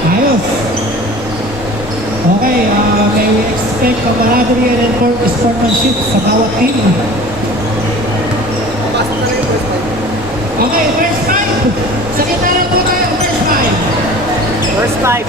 Ayos. Okay, may we expect camaraderie and sportsmanship sa bawat team. Okay, first five. Sa kita na po tayo, first five. First five.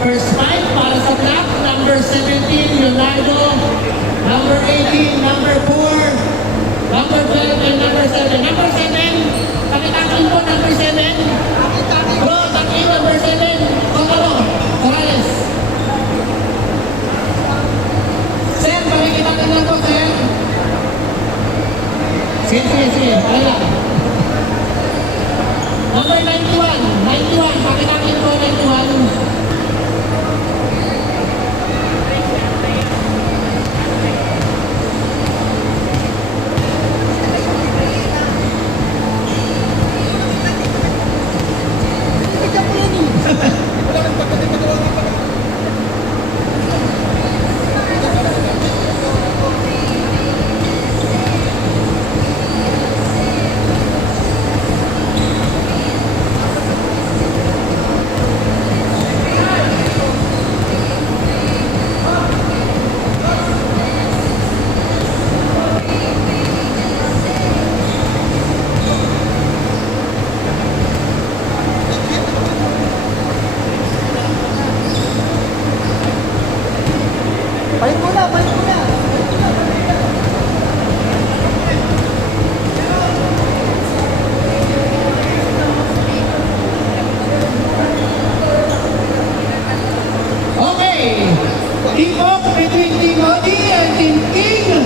First five para sa black, number 17, Leonardo, number 18, number 4, number 12, and number 7. Number 7, pakitakin po, number 7. Bro, takin, number 7. Tokalo, Morales. Sir, pakitakin lang po, sir. Sige, wala. Number 91, pakitakin po, 91. Balik mo na. Okay, team off between Team Odi and Team King.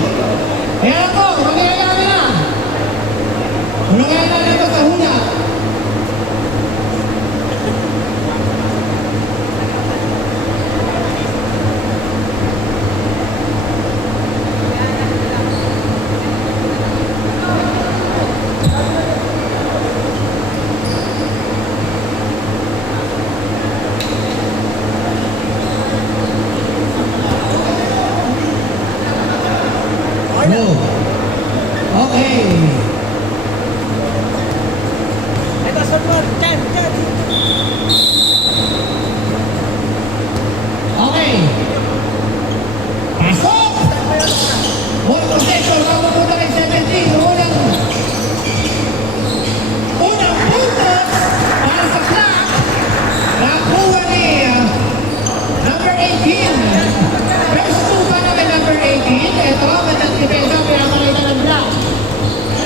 Kaya po, magkakaya na. Magkakaya na ito sa hula. Go. Okay. Ito, sunod. Chen. Okay. Pasok! Ball possession, ramo po na kay 17. Unang puntos para sa clock. Nakuha ni number 18. First two pa na kay number 18. Ito, magandang depensa, pinapakita ng block.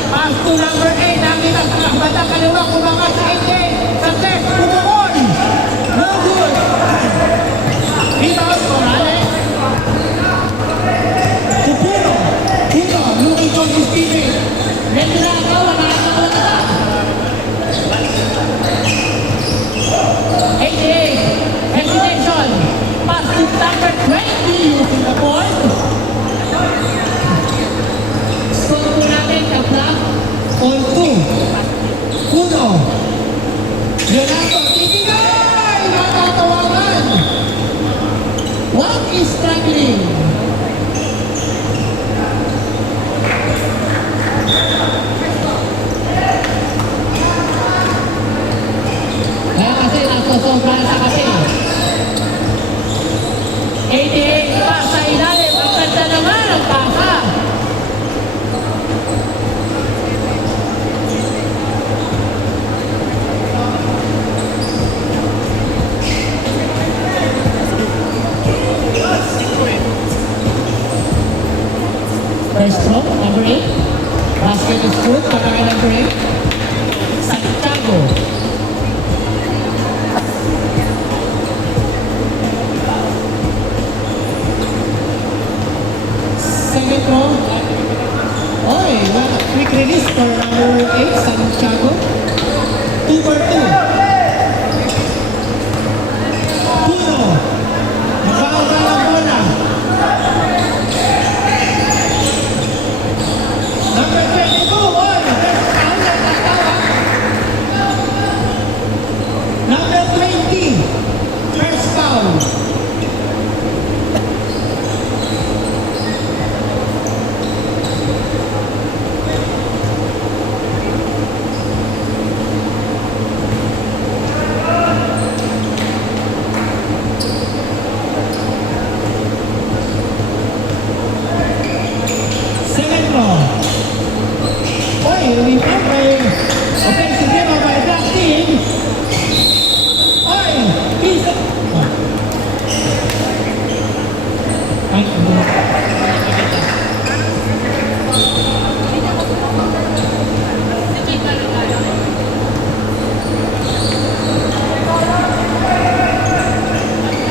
Pass to number 8. Nakita sa bata kaliwa, kumakas sa 8. Success, bumukon. No good. Rebound, Morales. Pupuno. Puno, looking for his teammate. Medyo nakakawa, nakakawa na. 88. Hesitation. Pass to number 20 using the ball. Score po natin ang block. All 2. Puno. Leonardo, tibigay! Nakatawagan. One is struggling. Kaya kasi nagsosobra sa kasi. 88 pa sa ilalim. Ang ganda naman ang pasa. First throw, number 8. Basket is good, kapag number 8. Santiago. Second throw. Oy, what a quick release for number 8, Santiago. 2 for 2.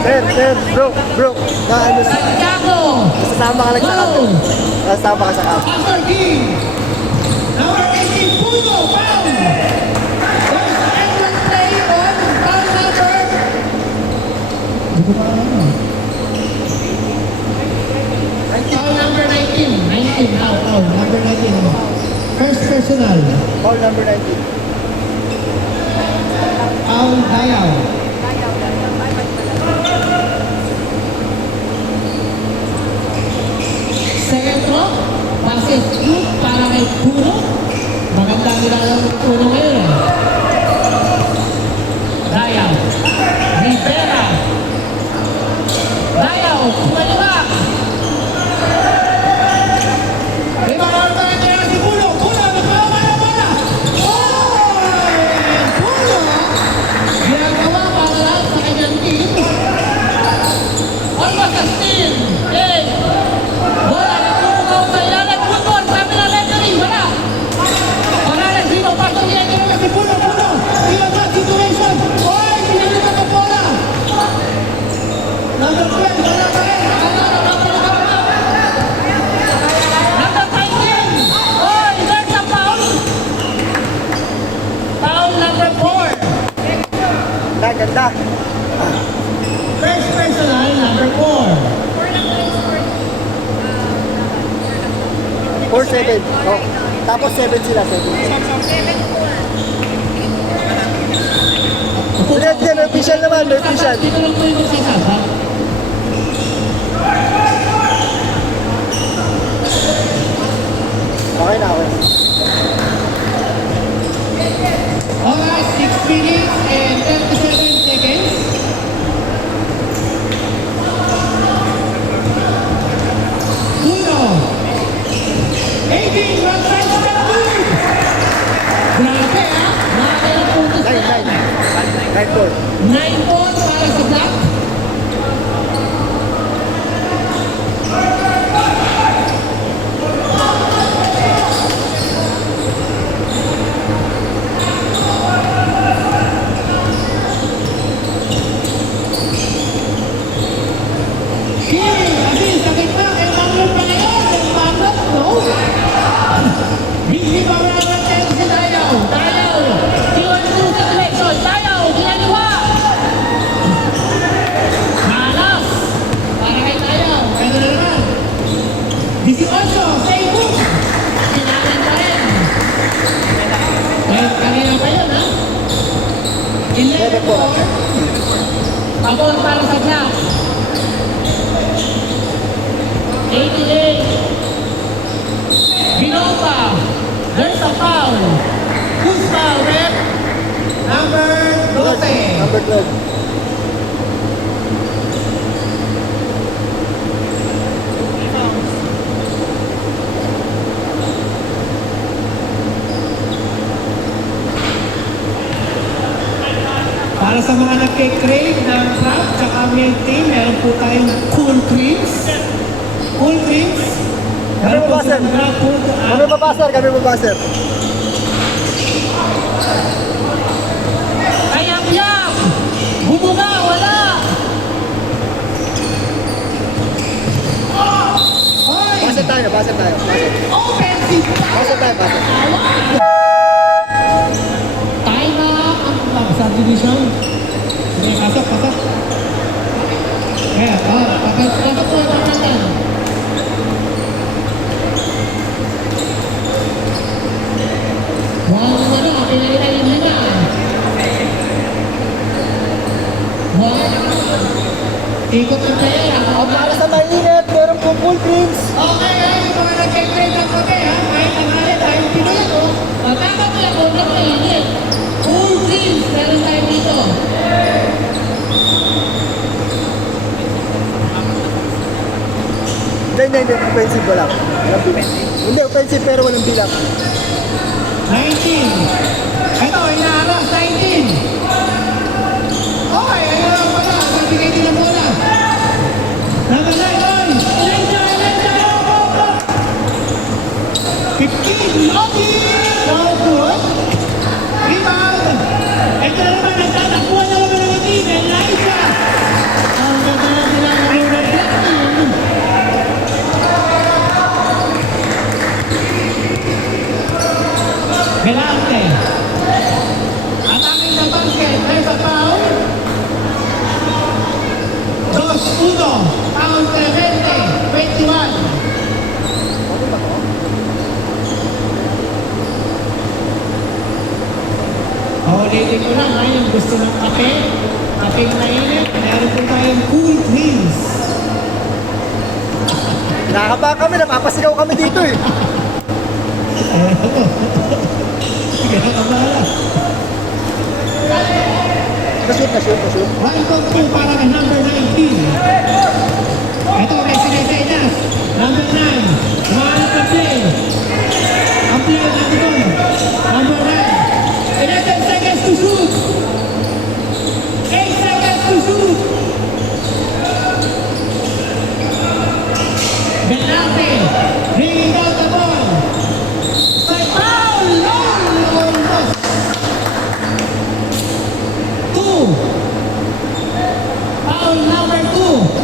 Bro. Na ano na. Santiago. Sasama ka lang sa Foul. kapit. Sasama ka sa kapit. Pastor King. Number 18, Puno, foul. There's the entrance play on foul number. Hindi ko maalala. Foul number 19. 19 now, foul. Number 19. First personal. Foul number 19. Foul Dayaw. Second throw. Passes through para kay Puno. Maganda nila ang Puno ngayon. Dayaw. Rivera. Dayaw. Kumaliwa. May mga ortahan nila si Puno. Puno. Nagpapala bola. Oy! Puno. Ginagawa para lang sa kanyang team. Almost a steal. Eh. Bola na tumugaw sa ilalim. Football. Sabi na referee. Wala. Wala na sino. Pasok niya. Ginagawa si Puno. Puno. Ilang ba situation. Oy! Pinilitan ng bola. Number 12. Wala pa rin. Number 15. Oy! There's a foul. Foul number 4. Ganda. First personal, number 4. 4-7. Oh. Tapos 7 sila, 7. Hindi, may official naman, may official. Dito lang po yung magsasasa. Okay na, okay. Alright, 6 minutes and 37 seconds. Uno. 18, one time step two. Grabe ah. Nakakailang puntos na yan. 9-4. 9 points para sa Black. King, assist sa gitna. Kay Manglot pa ngayon. Kay Manglot, no? Hindi pa wala ng tempo si Dayaw. Dayaw. Iwan po sa collection. Dayaw. Ginagawa. Malas. Para kay Dayaw. Kaya na naman. 18. Save book. Kinain pa rin. Kahit kanina pa yun, ha? 11 4. Pabor para sa Black. 88. Ginova. There's a foul. Who's foul, rep? Number 12. Number 12. Para sa mga nagkikrave ng crab tsaka milk tea, meron po tayong cool creams. Cool creams. Meron po sa crab food. Kami babasar. Kayang-yang! Bumuga! Wala! Oy! Basa tayo. Offensive Basa tayo. Time na ang subdivision. Sige, pasok. Kaya, pasok po ito natin. Pinalitan yung lima. Ikot ang pera. Para sa mainit, meron pong full drinks. Okay, yung mga nag-check-rate ng kote, ha? Kahit ang halit, tayong Pinoy ako. Matapos mo yung kobra mainit. Cool drinks, meron tayo dito. Hindi. Offensive wala. Walang bilang. Hindi, offensive pero walang bilang. 19. Ito, inaaras, 19. Okay, ayun lang pala. Nagbigay din ang bola. Number 9, oy! Lenja! Go! 15, Loki! All good. Rebound. Ito na naman, nagtatakbuhan na naman ng team. Elijah. Uno, foul Clemente, 21. Ano ba to? Ulitin ko lang, ngayon gusto ng kape, kapeng mainit, meron po tayong cool drinks. Nakakaba kami, napapasigaw kami dito eh. Sige na kamala. Nashoot. 1-2 para kay number 19. Ito, Resident Enas. Number 9. Kumahanap ng play. Ang play nandun. Number 9. 11 seconds to shoot. 8 seconds to shoot. Belante. Bringing down the ball. Side foul. Almost. 2. Foul number 2.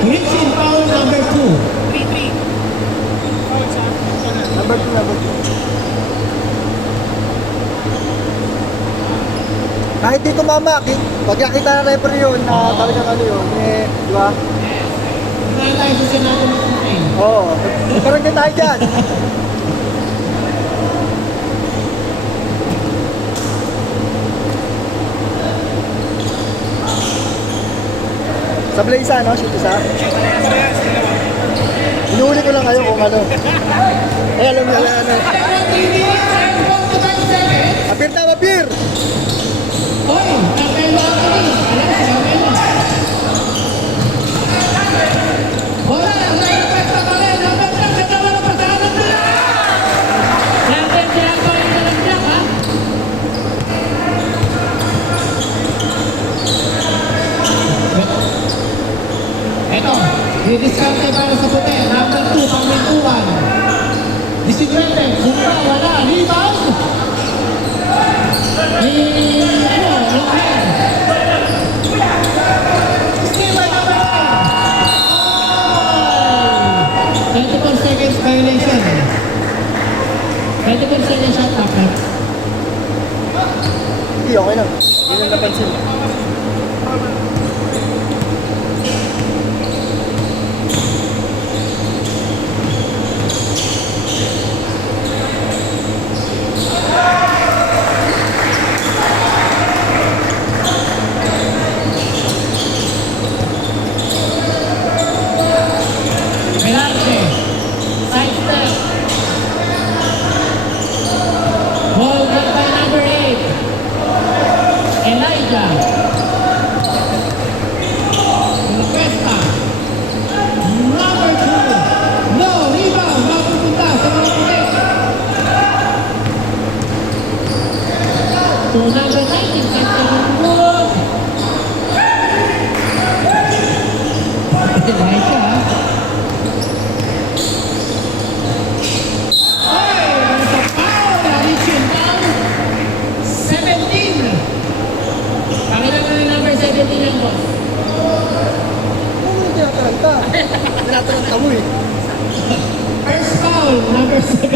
Richie, foul number 2. Number 2. Kahit dito mama, pag nakita na referee yun, na talagang ano yun, eh, di ba? Hindi tayo sa Senado mag-complain. Oo, parang din tayo dyan. Sa Blaze, no? Shoot isa. Inuuli ko lang kayo kung ano. Eh, alam niyo, ano. 3 minutes and 45 seconds. Apir na, apir! Hoy, Carmelo Anthony. Alam si Carmelo. Bola, nag-request na pala. Number 10, sa naman ang pasahan nila. Number 10, ang pala yung nalagdak, ha? Eto, didiscount para sa puti. Number 2, pangmintuan. 19, Zumba, wala. Rebound. Ano, Lohan. Steal by number 9. 24 seconds violation. 24 seconds shot clock. Hindi, okay lang. Hindi lang napansin. Belante. Side step. Ball got by number 8. Elijah. Lopesta. Number 2. No, rebound. Mapupunta sa mga puti. To number 19. Good. Elijah. Ano yung tinatalanta? Tinatalanta mo eh. First foul, number 17.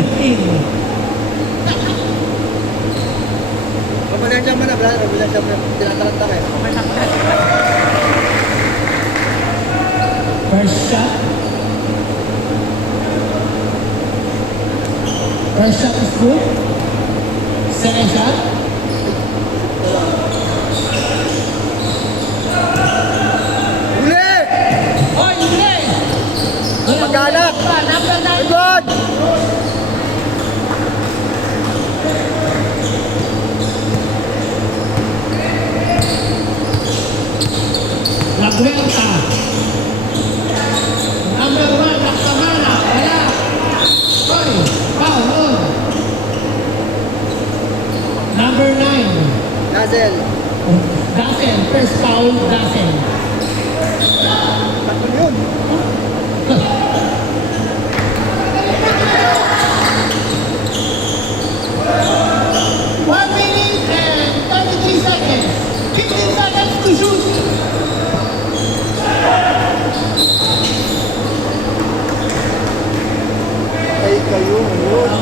Pabalansya mo na, brother. Pabalansya mo na. Tinatalanta kayo. First shot. First shot is good. Second shot. Uli! Oh, hindi! Maghanap! Number 9. Good! La Vuelta. Number 1, Laksamana. Wala. Sorry. Foul on. Number 9. Nazel. Dasen. First foul, Dasen. Tatlo yun. One minute and 33 seconds. 15 seconds to shoot. Ay kayo. Yun.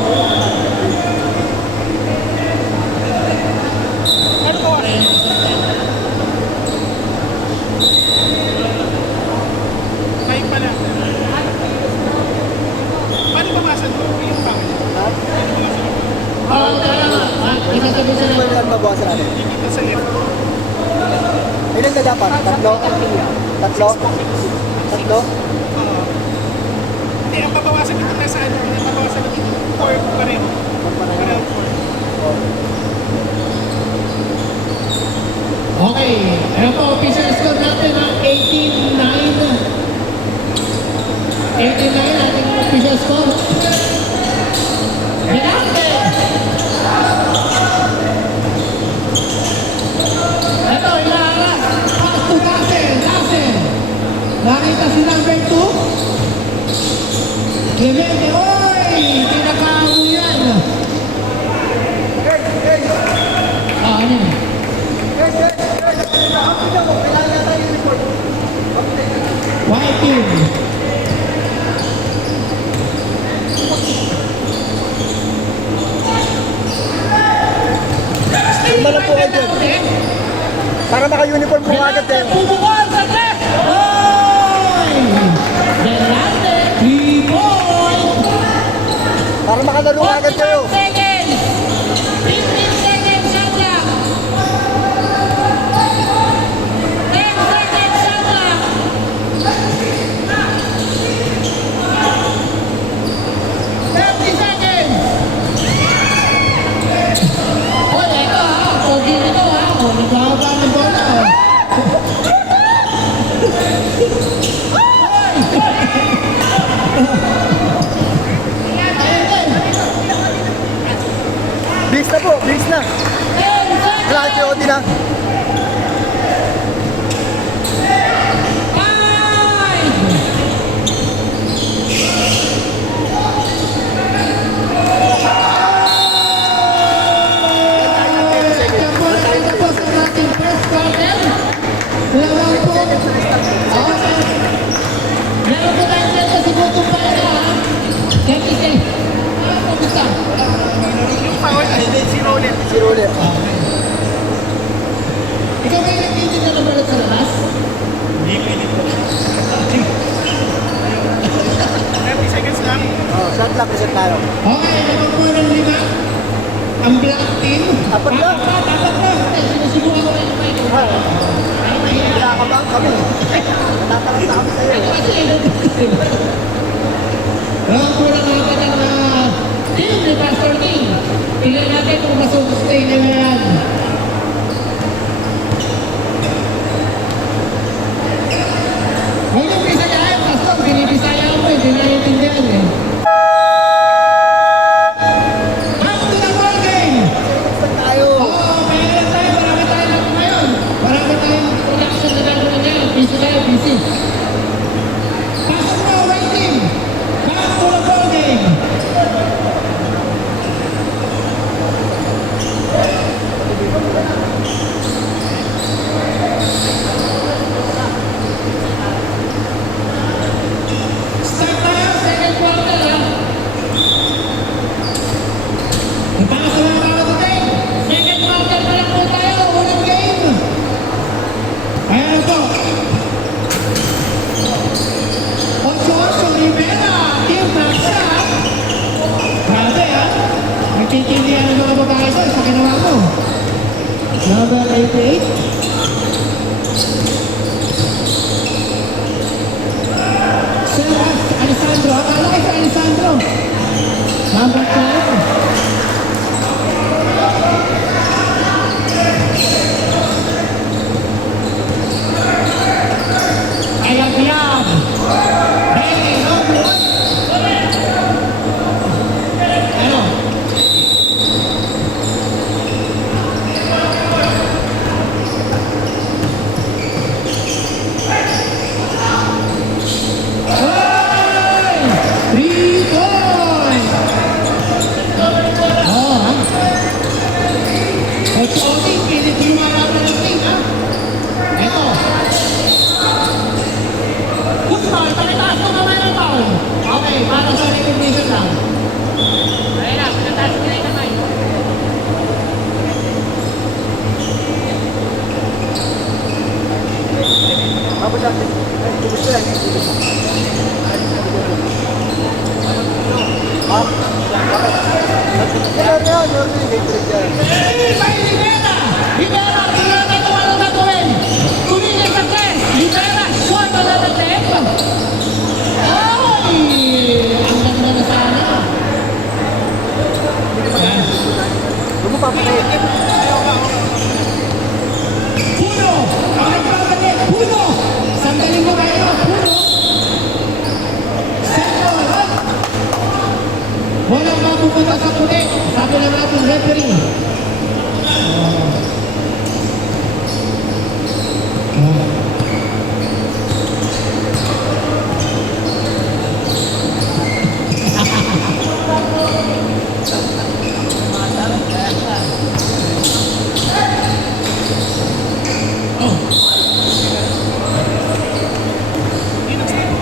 dapat? Tatlo? Tatlo? Tatlo? Hindi, ang babawasan dito na sa ano, ang babawasan dito, 4 pareho. Pareho 4. Okay, ano po, official score natin ng 18-9. 18-9 ating official score. Delante! Ito, inaangat. Pass to Lassen. Lassen. Nakita si number 2. Clemente, oy! Pinakaamo yan. Ah, ano yun? White team. Lima lang po kayo dyan. Para naka-uniform po agad kayo. Bubukol sa left. Oy! Delante, 3 point. Para makalaro agad kayo. 45 seconds. 15 seconds shot clock. 10 seconds shot clock. 30 seconds. Hoy, ito ha. Pogi nito ha. O, nagbababa ng bola o. Bigs na po, bigs na. 10 seconds. Wala kayo OT na. 5. Tapos ang ating first quarter. Lamang po. Okay. Meron po tayong dito si Gutong Paena ha. Kaya kasi. Kamusta? Yung foul, zero ulit. Zero ulit. Ikaw ba yung nagtitin na nabalat sa labas? Hindi pwede po. 30 seconds lang. Oh, shot clock reset tayo. Okay, naman po ng 5. Ang black team. Apat lang. Apat lang. Sinusubukan ko rin yung mic. Ay, mahirap. Kinakabang kami. Natataranta kami sa'yo. Ang kurang natin ang team ni Pastor King. Tingnan natin kung masustain na yan. Huwag yung Bisaya, Pastor. Binibisaya mo eh. Hindi naiintindihan eh. Back to the ball game. Tayo. Oo, meron tayo. Marami tayo lang ngayon. Marami tayong production na gagawin ngayon. Busy tayo, busy. Pasok na, white team. Back to the ball game. Start tayo, second quarter ha. Ipasa na ang mga today. Second quarter pa lang po tayo, unang game. Ayan po. Ocho Rivera, team Maxa. Grabe ha. Nagtitindihan ng mga babae doon sa ginawa mo. Number 88. Serras Alessandro. Akala kayo si Alessandro. Number 12. Ayagyan. Hey, number 1. Ano? Hey! 3 points! Oo, ha? Coach Oting, pilit lumalaban ng team, ha? Eto. Football, pakitaas mo kamay ng foul. Okay, para sa recognition lang. Ayun na, pakitaas mo na yung kamay. Tapos natin. Gusto yan. Ha? Kaya na yan. Hey, may Rivera! Rivera, tingnan natin kung anong gagawin. Tuloy Puno! Sandali mo kayo, puno! Second! Walang mapupunta sa puti. Sabi ng ating referee.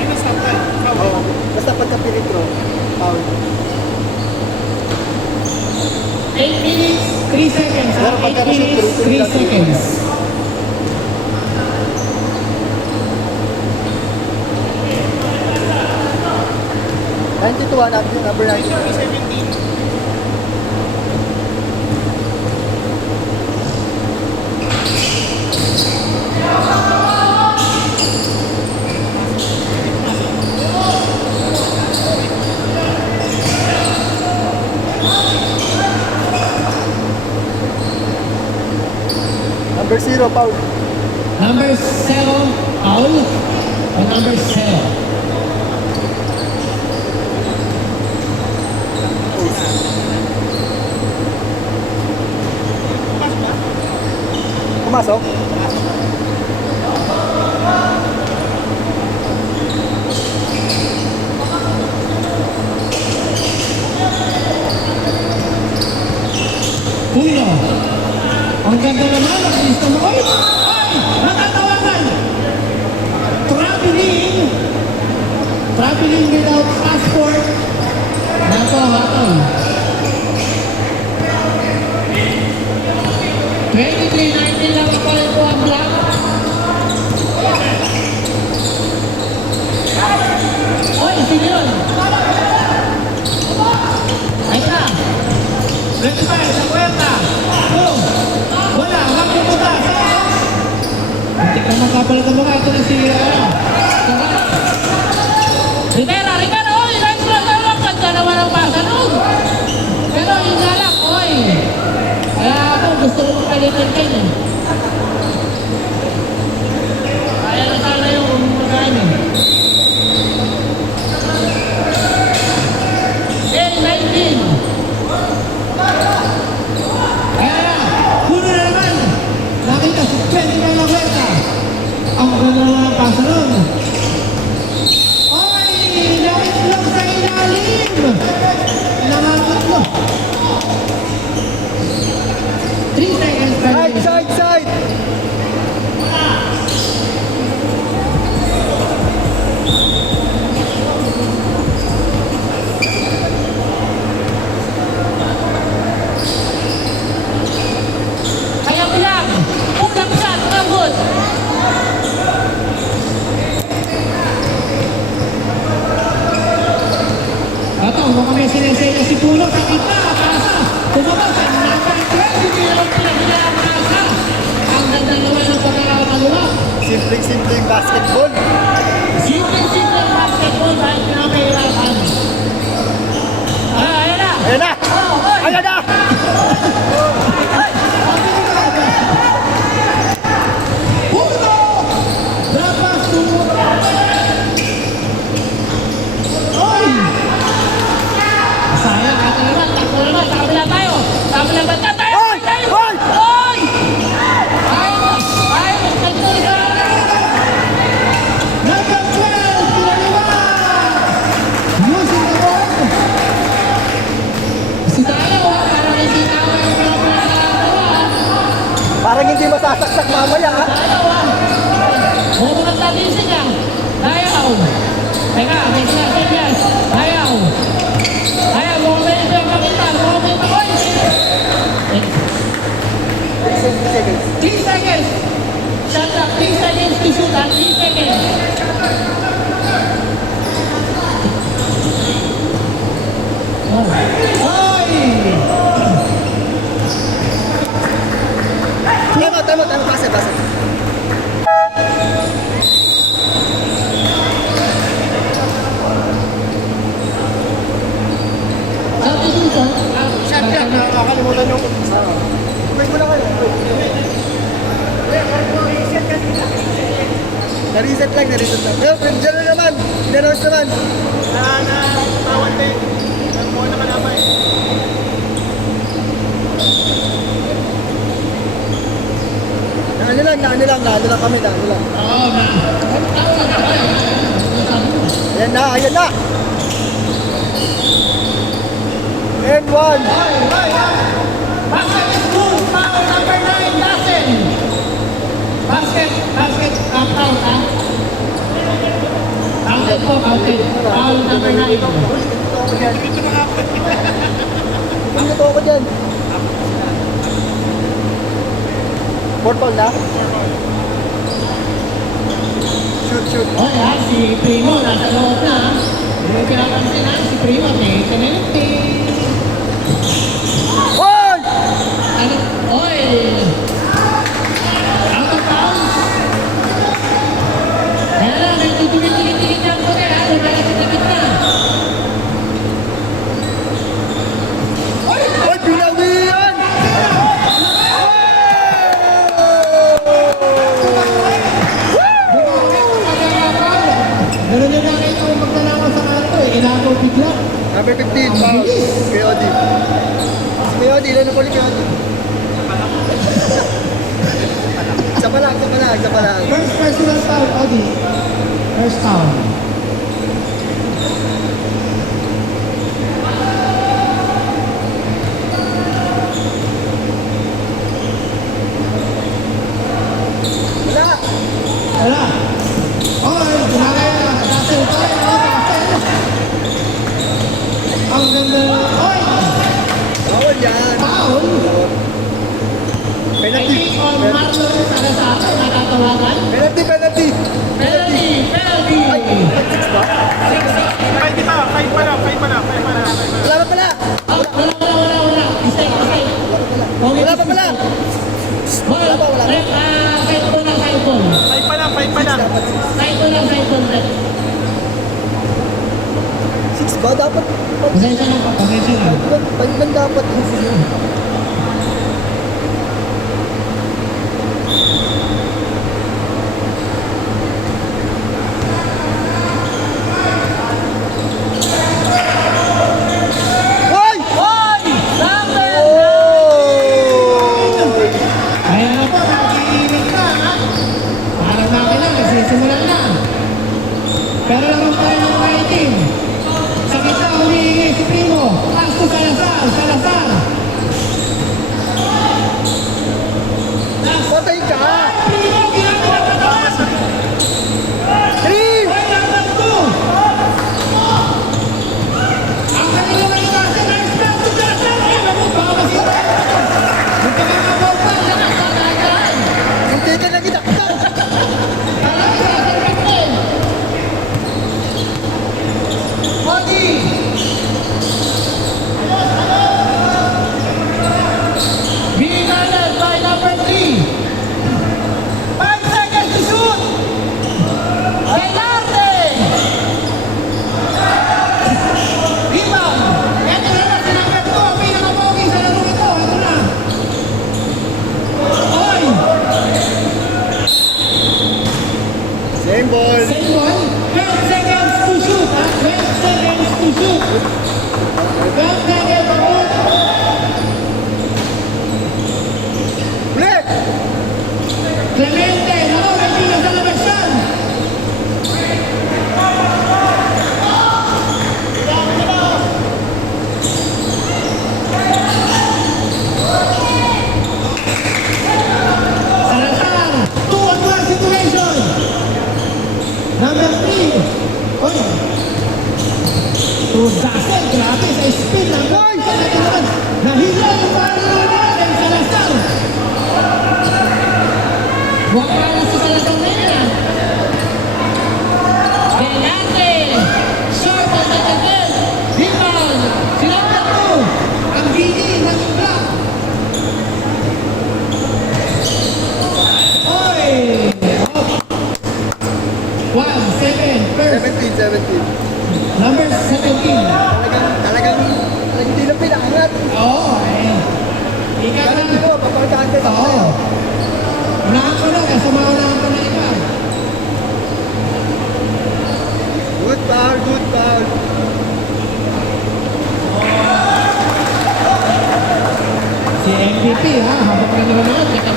Yun ang stop line. Oo. Basta pagka pinitro, foul. 8 minutes, 3 seconds. Pero pagka 8 minutes, 3 seconds. Number 92. 17. Number 0, foul. Number 0, foul. O number 0. Pumasok. Puno. Ang ganda naman, ang bilis naman. Ay! Ay! Nakatawagan! Traveling! Traveling without passport. Nako, hatol. 23-19 lang ako ito ang black. Oy, sino yun? Ay ka! Let's fire, sa puwerta! Go! Wala, wag pupunta! Hindi ka makapal ka mga ito na si... Rivera! Rivera! Oy! Right lang na lang! Ganda naman ang basa nun! Pero yun nga lang, oy! Kaya ako gusto ko magpalitan kayo eh. Kaya na sana yung magkano. Eh, 19! Kaya, puno na naman. Nakita, suspend na lang Huerta. Ang ganda naman ang pasa nun. Oy! Naitlog sa ilalim! Nangangatlo. 3 seconds pa Side, rin. side, side. Kaya bilang, unang shot, nabot. Ito, mukhang may sinesenya si Puno sa kita, pasa. Tumabas, ang number 20, ang pinahilang pasa. Ang ganda naman ng pagkakataluwa. Simpleng basketball. Simple ang basketball dahil pinapahirapan. Ayan na! Ayan na. Oh, oy! Ayan na. Puno! Dapat sumunod. Oy! Sayang, atin naman, takbo naman, sa kabila tayo. Sa kabila banda tayo. Oy! Tayo! Oy! Oy! Ayos! Ayos! Nagtuloy! Number 12, pinaliwan! Using the board. Si tayo, parang hindi tayo yung pinapalala. Parang hindi masasaksak mamaya, ha? Ayaw ah! Huwag mo nagtatinsin niya! Ayaw! Teka, may sinasabihan! Ayaw! Ayaw! Huwag mo ito yung pakita! Huwag mo ito! Oy! 60 seconds. 3 seconds! Shut up! 3 seconds to shoot at 3 seconds! Oh. Oy! Tama. Basa. Substitution? Shot yan. Nakakalimutan yung... Wait mo na kayo. Wait. Na-reset lang, na-reset lang. Pero, dyan na naman. In-announce naman. Tawad din. Nakuha na kalaban. Naano lang kami, naano lang. Oo, na. Ayan na. And one. Basket is good. Foul number 9, Dustin. Basket, foul, ha? Counted po, counted. Foul number 9. Dito na nga po. Ito ako dyan. Fourth ball na? Shoot. O yan, si Primo nasa loob na. Yung pinapansin na, si Primo may penalty. Hoy! Ano? Oy! Out of bounds. Kaya lang, may tutumit-tikit niya po kaya. Nagkakatikit na. Hoy, pinawi yan! Ganun yung nakita ko magdalawa sa kanto eh. Inaagaw bigla. Number 15, foul. Kay Odi. Kay Odi, ilan na po ni Kay Odi? Isa pa lang. First personal foul, Odi. First foul. Wala! Wala. Oy, ginagaya na. Dustin, Dustin. Ang ganda. Oy! Bawal yan! Foul. I Penalty! think on Marlon Salazar natatawagan. Penalty! Penalty. Ay, 6 ba? 5 pa lang. Wala pa pala! Wala. Mistake. Wala pa pala! Wala. Side ball na. 5 pa lang. Dapat 6. Side ball. 6 ba? Dapat Pasensya na. 5 man dapat. Hoy! Number Oh! Kaya na po, nakikinig na, ha? Parang namin lang, nagsisimulan na. Pero naman tayo ng fighting. Sa kita, humihingi si Primo. Pass to Salazar.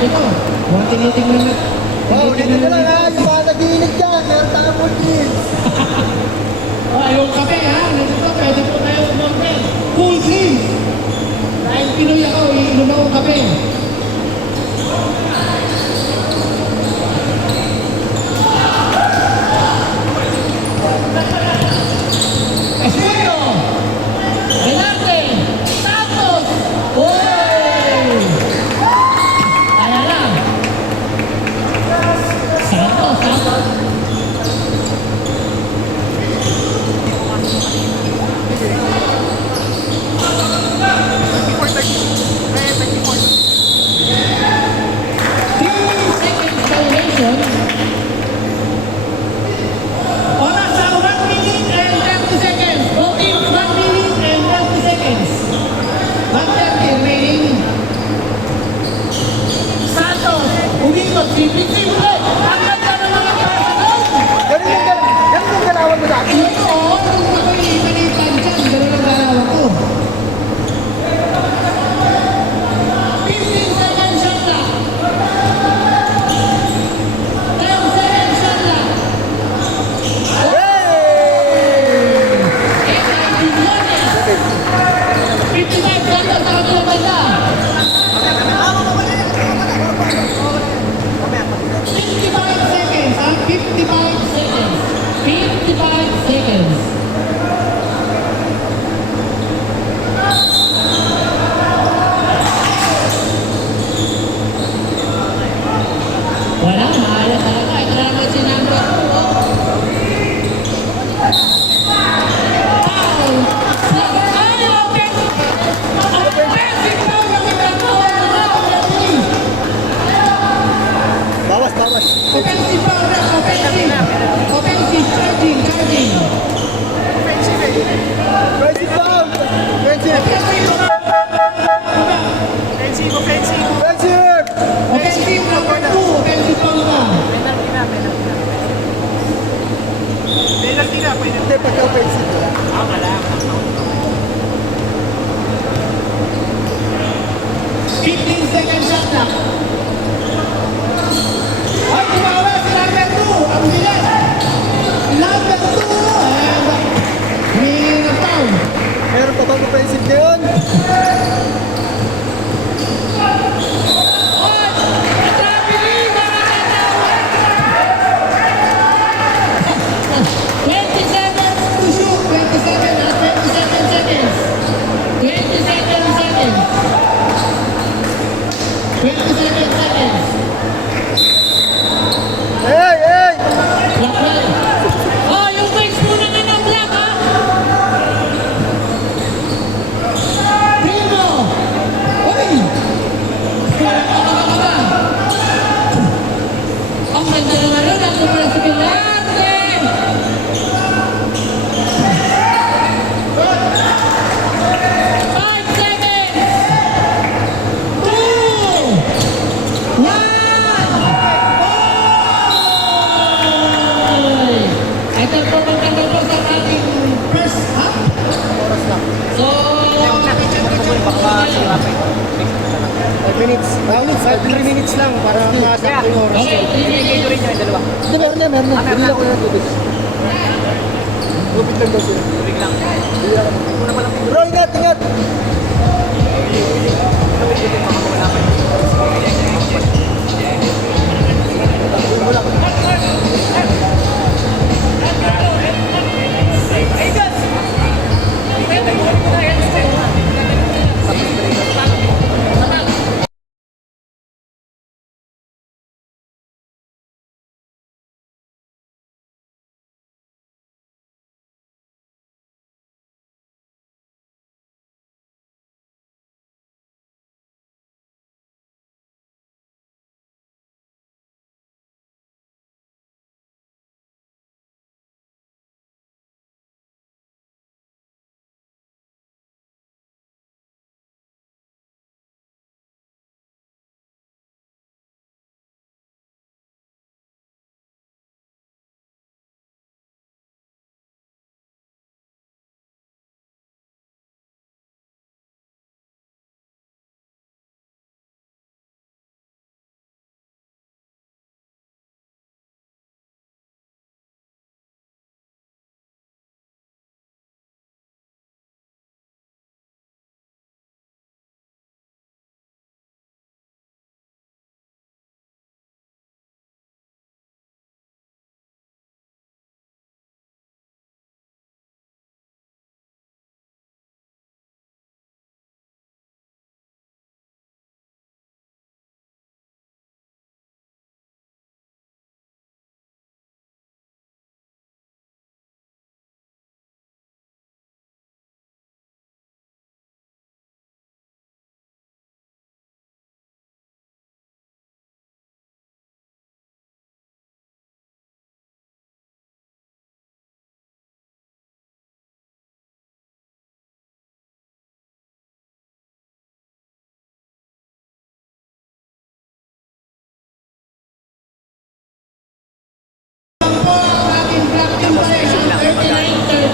ito. Huwag tinitingnan na. Oh, ulitin ko lang ha. Yung mga nag-iinit dyan. Meron tayong full drinks. Oh, yung kape ha. Nandito, pwede po tayo umorder. Full cream. Dahil Pinoy ako, iinom ako kape. Estudio. Delante. Santos. Uy! Kaya na. Santos, Santos. Few seconds violation. Oras sa 1 minute and 30 seconds. Voting 1 minute and 30 seconds. 1:30 remaining. Santos, umikot, sipit-sipit ulit. Ang ganda ng mga president. Ganun yung galawan mo dati. Ito, nung ako'y panipan dyan, ganun ang galawan ko. 15 seconds shot clock. 10 seconds shot clock. Hey! 55 seconds sa kabilang banda. 55 seconds, ha? 55 seconds. 55 seconds. Wala, mahal talaga. Ito na naman si number 2. Foul. Ay, offensive foul ang ginagawa nila. Bawas, bawas. Offensive foul na, offensive. Offensive, charging. Offensive eh. Crazy foul! Crazy! Offensive, offensive. Crazy! Offensive number 2, offensive foul na. Penalty na, penalty na. Penalty na, penalty. Hindi, pagka-offensive. Wala. 15 seconds shot clock. Ay, tumawa si number 2. Ang bilis. Number 2. And humingi ng foul. Meron pa bang offensive ngayon? Traffic! 20 seconds to shoot. 27 at 27 seconds. 27 seconds. 27 seconds. Hey, hey! Black flag. Oh, yung face muna na ng black, ha? Primo! Uy! Kaka-kaka. Ang ganda naman nun. Ang ganda sa Pilate! 5 seconds! 2! 1! Ito po magkano po sa ating first half. Oras lang. So, 5 minutes. 3 minutes lang para masakto yung oras. okay, 3 minutes. Hindi, meron na, meron na. Hindi ako na tubig. Tubig lang daw sila. Tubig lang. Bro, ingat, ingat!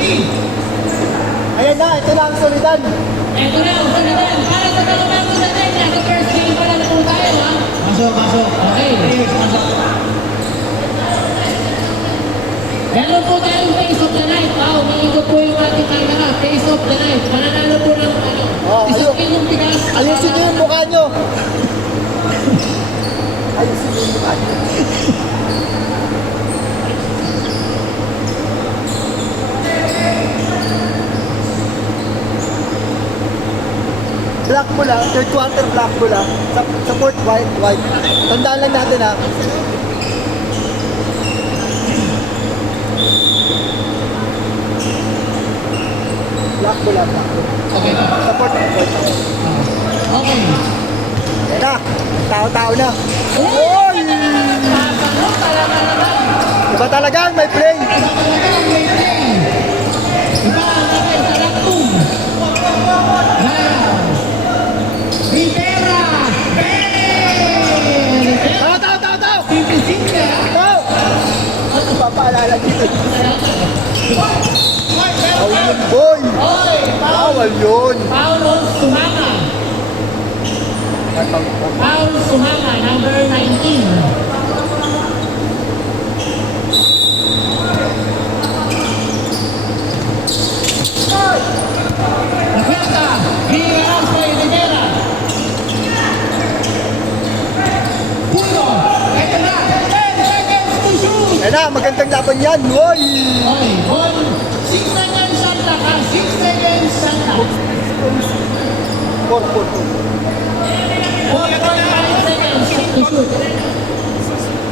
Ayan na, ito na ang solidan. Ito na, usan na din. Para sa mga bago sa Tenya, sa first game pa lang po tayo, ha? Pasok, pasok. Okay. Pasok. Meron po tayong face of the night. Wow, umiikot po yung ating camera. Face of the night. Mananalo po ng ano. Oh, Isang kilong bigas. Ayusin niyo yung mukha niyo. Ayusin niyo yung mukha niyo. Black mo lang, third quarter black mo lang. Sa fourth white, white. Tandaan lang natin ha. Black mo lang, black mo. Okay na. Sa fourth white. Okay. Yan na, tao-tao na. Oy! Papango talaga naman. Iba talaga, may play. Ito talaga ang may play. Iba natin sa Lactum. Now, Rivera. Tao, tao, tao, tao! Pipisit ka. Tao! Ano papaalala dito? Bawal yun, boy! Oy, Bawal yun! Paulo Sumama. Paul Sumama, number 19. Atlanta. Rivera kay Rivera. Puno. Ito na. 10 seconds to shoot. Yan na, magandang laban yan, boy! Oy, ball. 6 seconds shot clock, ha? 6 seconds shot clock. 4.5 seconds to shoot.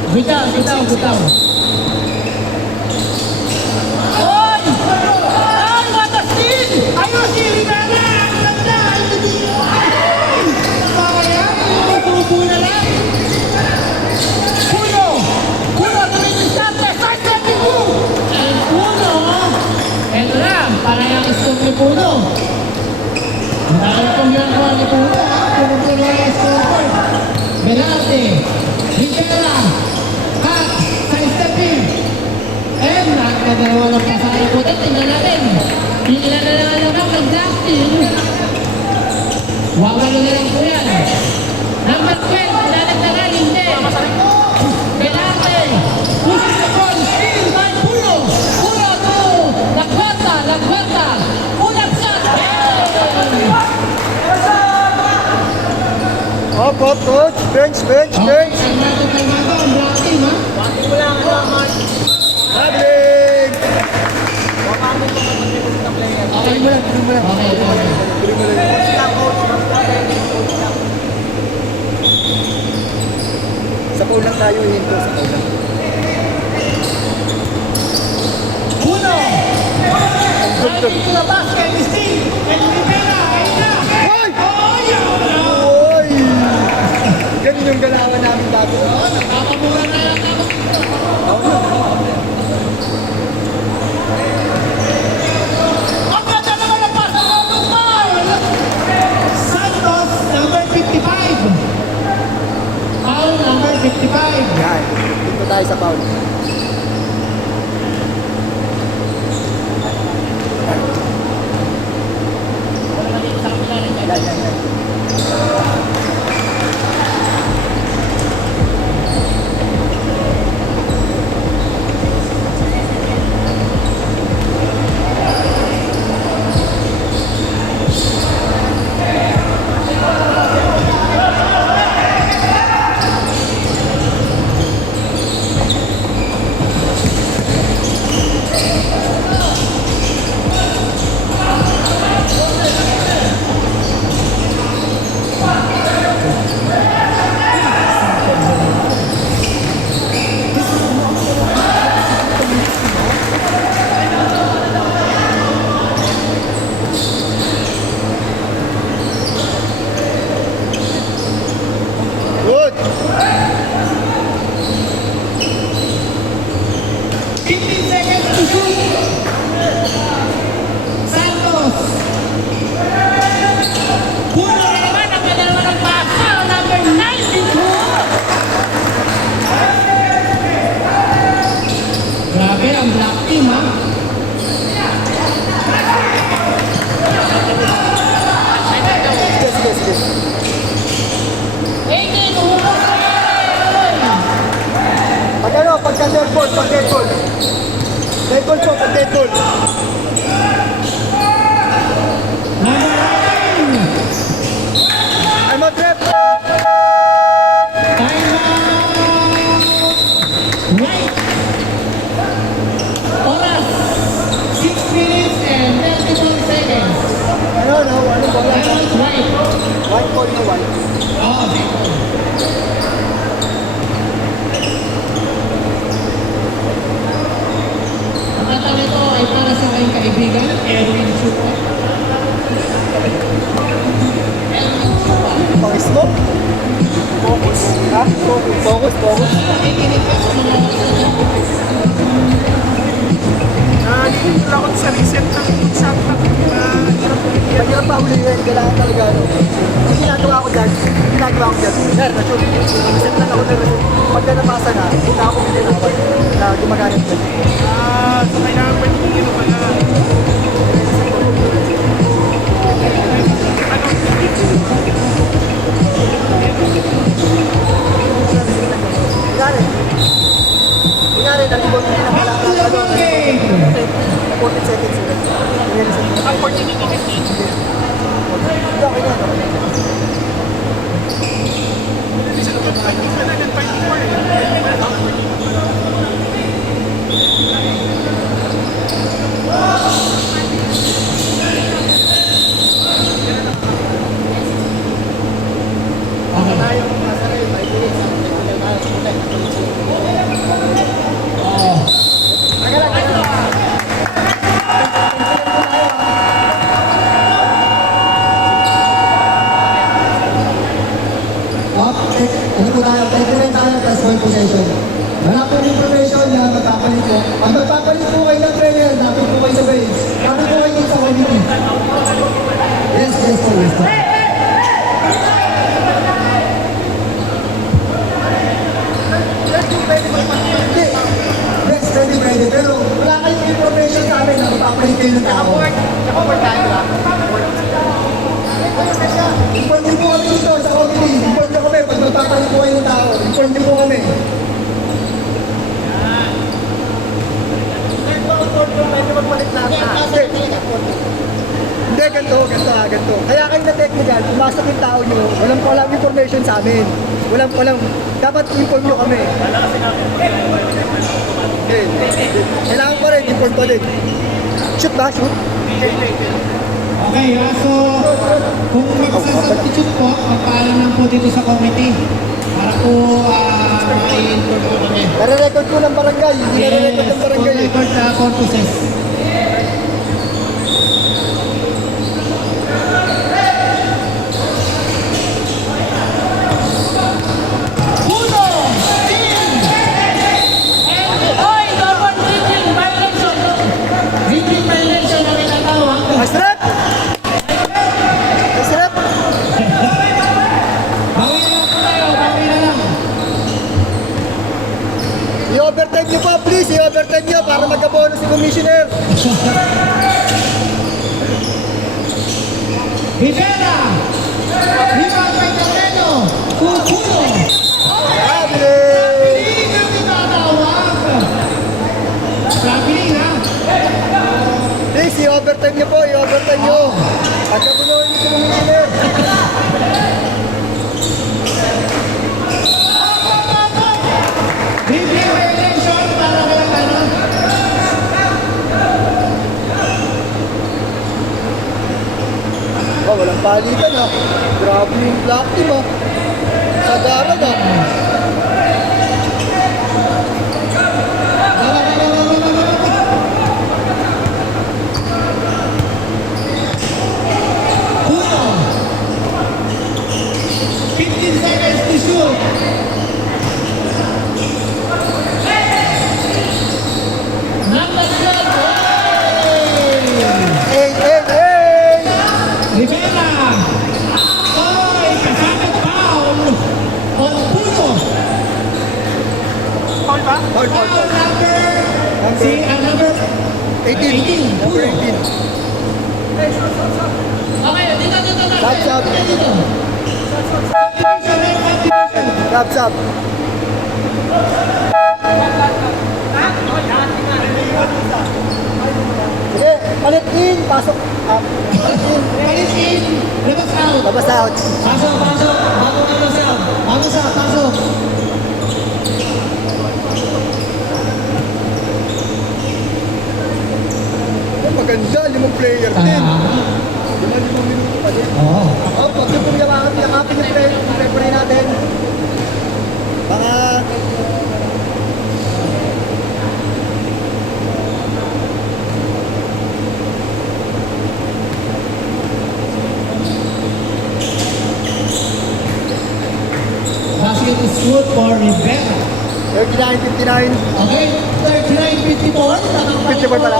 Bitaw, bitaw, bitaw. Oy! Ay, what a steal! Ayos si Rivera. Ang ganda. Ay! Sayang. Tubo na lang. Puno. Puno, tumingin shot left. Start setting mo! And Puno, eto na, parang ang scope ni Puno. Dahil kung yun ko ni Puno, Puno-puno ang score. Belarte, Rivera, Cut. Side stepping. and nakadalawa ng pasaya po. Tingnan natin. Ilan na lang naman ng blasting. Wawalo na lang po yan. Number 12, dadagdagan, hindi. Belarte, pushing the ball, steal by Puno. Puno to Lagwata, Lagwata. Pull-up shot. Hey! Up, coach! Bench, bench, bench! Kalmado ang black team, ha? Traveling! Okay mo lang, tuloy mo lang. Okay, okay. Sa paul lang tayo, hinto sa paul lang. Puno. Ang ganda. To the basket. Steal. And Rivera. Ayun na. Hoy! Oh, yun. Oy! Ganun yung galawan namin dati. Nakakamura na lang ako. Ang ganda naman ang pasa ng Lupal. Santos, number 55. Paul, number 55. Yan. Dito tayo sa paul. Yan, yan, yan. Good! 15 seconds to shoot. Santos. Puno na naman ang kadalawa ng pasa, number 92. Grabe ang black team, ha? dead ball, pag dead ball. Dead ball po, pag dead ball. Number 9. I'm out rep. Time out. Right. Oras. 6 minutes and 31 seconds. Ano ba? Time out right. White ball na white. Oo, ang kanta nito ay para sa aking kaibigan, Erwin Chupa. Erwin Chupa. Pang-smoke? Focus. Ha? Focus. Nakikinig ka sa mga Nandito lang ako sa reset ng shot na Mahirap pa hulihin, kailangan talaga ano. Ang ginagawa ko dyan, sir, na-shoot. Reset lang ako na reset. Pagka napasa na, punta ako bigyan na gumagamit dyan. so kailangan pa yung gino pala. Kunyari, nag-ibon hindi na pala. game. 14 seconds sila. Ang 14 minutes. Okay na. Isa na 20 ka na, ng 24 eh. Ano po tayo? 10 tayo plus 1 possession. Wala po information na magpapalit po. Pag magpapalit po kayo ng trainer, dapat po kayo sa bench. Dapat po kayo sa committee. Yes po. Hindi. Yes, pwede. Pero wala kayong information sa amin na magpapalit kayo ng tao. Inform niyo po kami dito sa committee. Inform niyo kami pag magpapalit po kayo ng tao. Inform niyo po kami. Hindi, ganito. Kaya kayo na technical, pumasok yung tao nyo, walang information sa amin. Walang, dapat inform nyo kami. Okay. Kailangan pa rin, inform pa din. Shoot ba? Shoot? Okay, so kung magsasubstitute po, magpaalam lang po dito sa committee para po ma-inform po kami. Nare-record po ng barangay, hindi nare-record ng barangay. For record purposes. Uno, team! Hoy, dapat reading violation. Reading violation ang tinatawag. Masrap! Masrap! Bawi na lang po tayo, bawi na lang. I-overtime nyo po, please. I-overtime nyo para magka-bonus si Commissioner. Rivera! Rebound by Toreno! Pupuno! Grabe! Piling ang tinatawag! Piling ha? Please, i-overtime nyo po. I-overtime nyo. At kabunuhin nyo si Commissioner. Review violation para walang ano? Oh, walang palitan ha. Grabe yung black team ha. Sagaran ha. Uno! 15 seconds to shoot! Number 12. Rivera! Oy! Kasama foul! On Puno! Foul ba? Foul. Foul number... Si number 18. Number 18. Okay, dito. Sub, sub. Dito. Sub, sub. pass out. Pasok, pasok. Bago ano sound. Bago sound, pasok. Maganda, 5 player din. 5 minuto pa din. Oo. Ako, pag yung yakapin yung pre natin. Mga Basket is good for Rivera. 39-59. Okay, 39-54. 54 pala.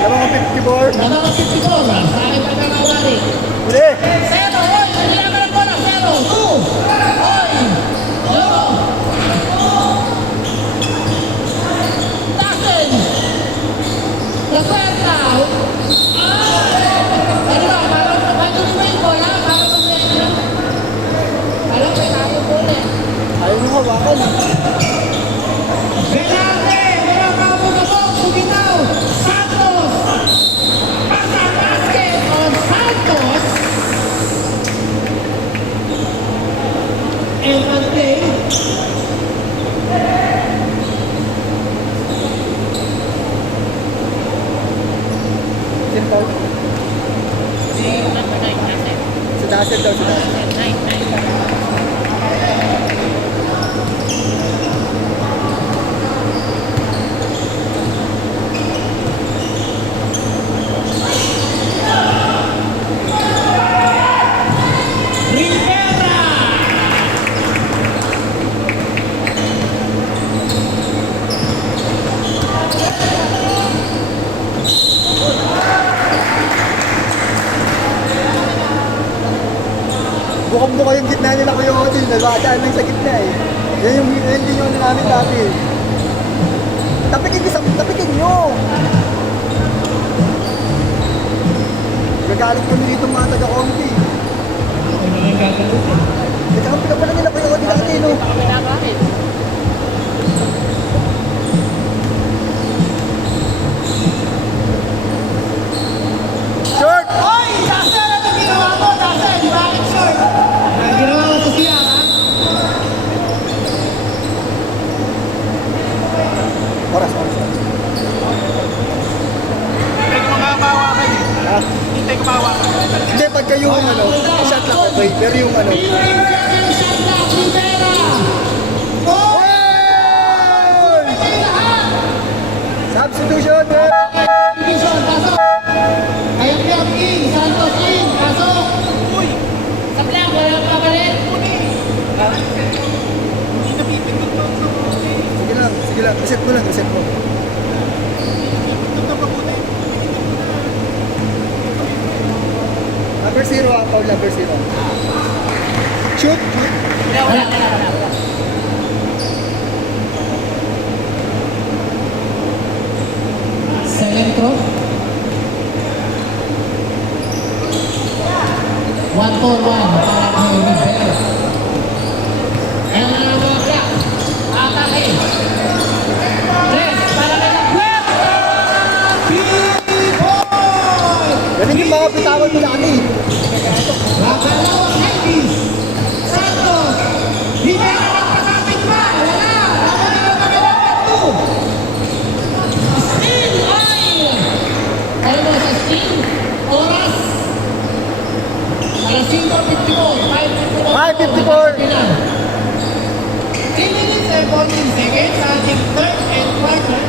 Lamang ang 54. Nakaka 54. Sa akin pa nakawari. Huli! Zero, oy! Nililaman ang bola, zero! Two! Oy! Zero! Taken! Lakwenta! Ano ba? Parang patuloy ba yung bola? Parang mag-ready. Parang may tayo bola. Ayaw nyo hawakan. Belarte! Meron ka mo na po. Bumitaw. Santos! Pasa basket on Santos. El Mante. Simple. Si Dasset daw, si Dasset. Rivera! Bukang-buka yung gitna nila Kuya Odin. Nalwadaan lang sa gitna eh. Yan din yung namin dati. Tapikin nyo! Gagalit kami dito mga taga-comedy. Ano yung gagawin? Nagkakampi ka pala nila Kuya Odin dati, no? Short! Hoy! Dasel! Ano ginawa mo? Dasel! Di ba aking short? Ang ginawa mo sa siya, ha? Oras. Hintay ko mahawakan eh. Ah, Hintay ko mahawakan. hindi, pagka yung ano, shot lang okay. Pero yung ano, Second shot clock, Rivera! Oh! substitution! Division, pasok! Kayang in, Santos in, pasok! Uy! Sa plan, wala pa balik. Hindi napipindot pa ako. Sige lang. Reset mo. Pinindot na mabuti. Number 0 ang foul, number 0. Shoot! Wala. Second throw. 1-4-1 para kay Rivera. Ayan na lang mga clock. Atake. Tres, para kay Lakwenta! P-Boy! Ganun yung mga bitawan mo dati. Nakalawang Elvis! Santos! Rivera nagpasapit pa! Wala! Ako na lang kami ng 2! Steal! Ay! Ano ba sa steal? Oras? Alas 5:54, 5:54. 3 minutes and 14 seconds sa ating third and quarter.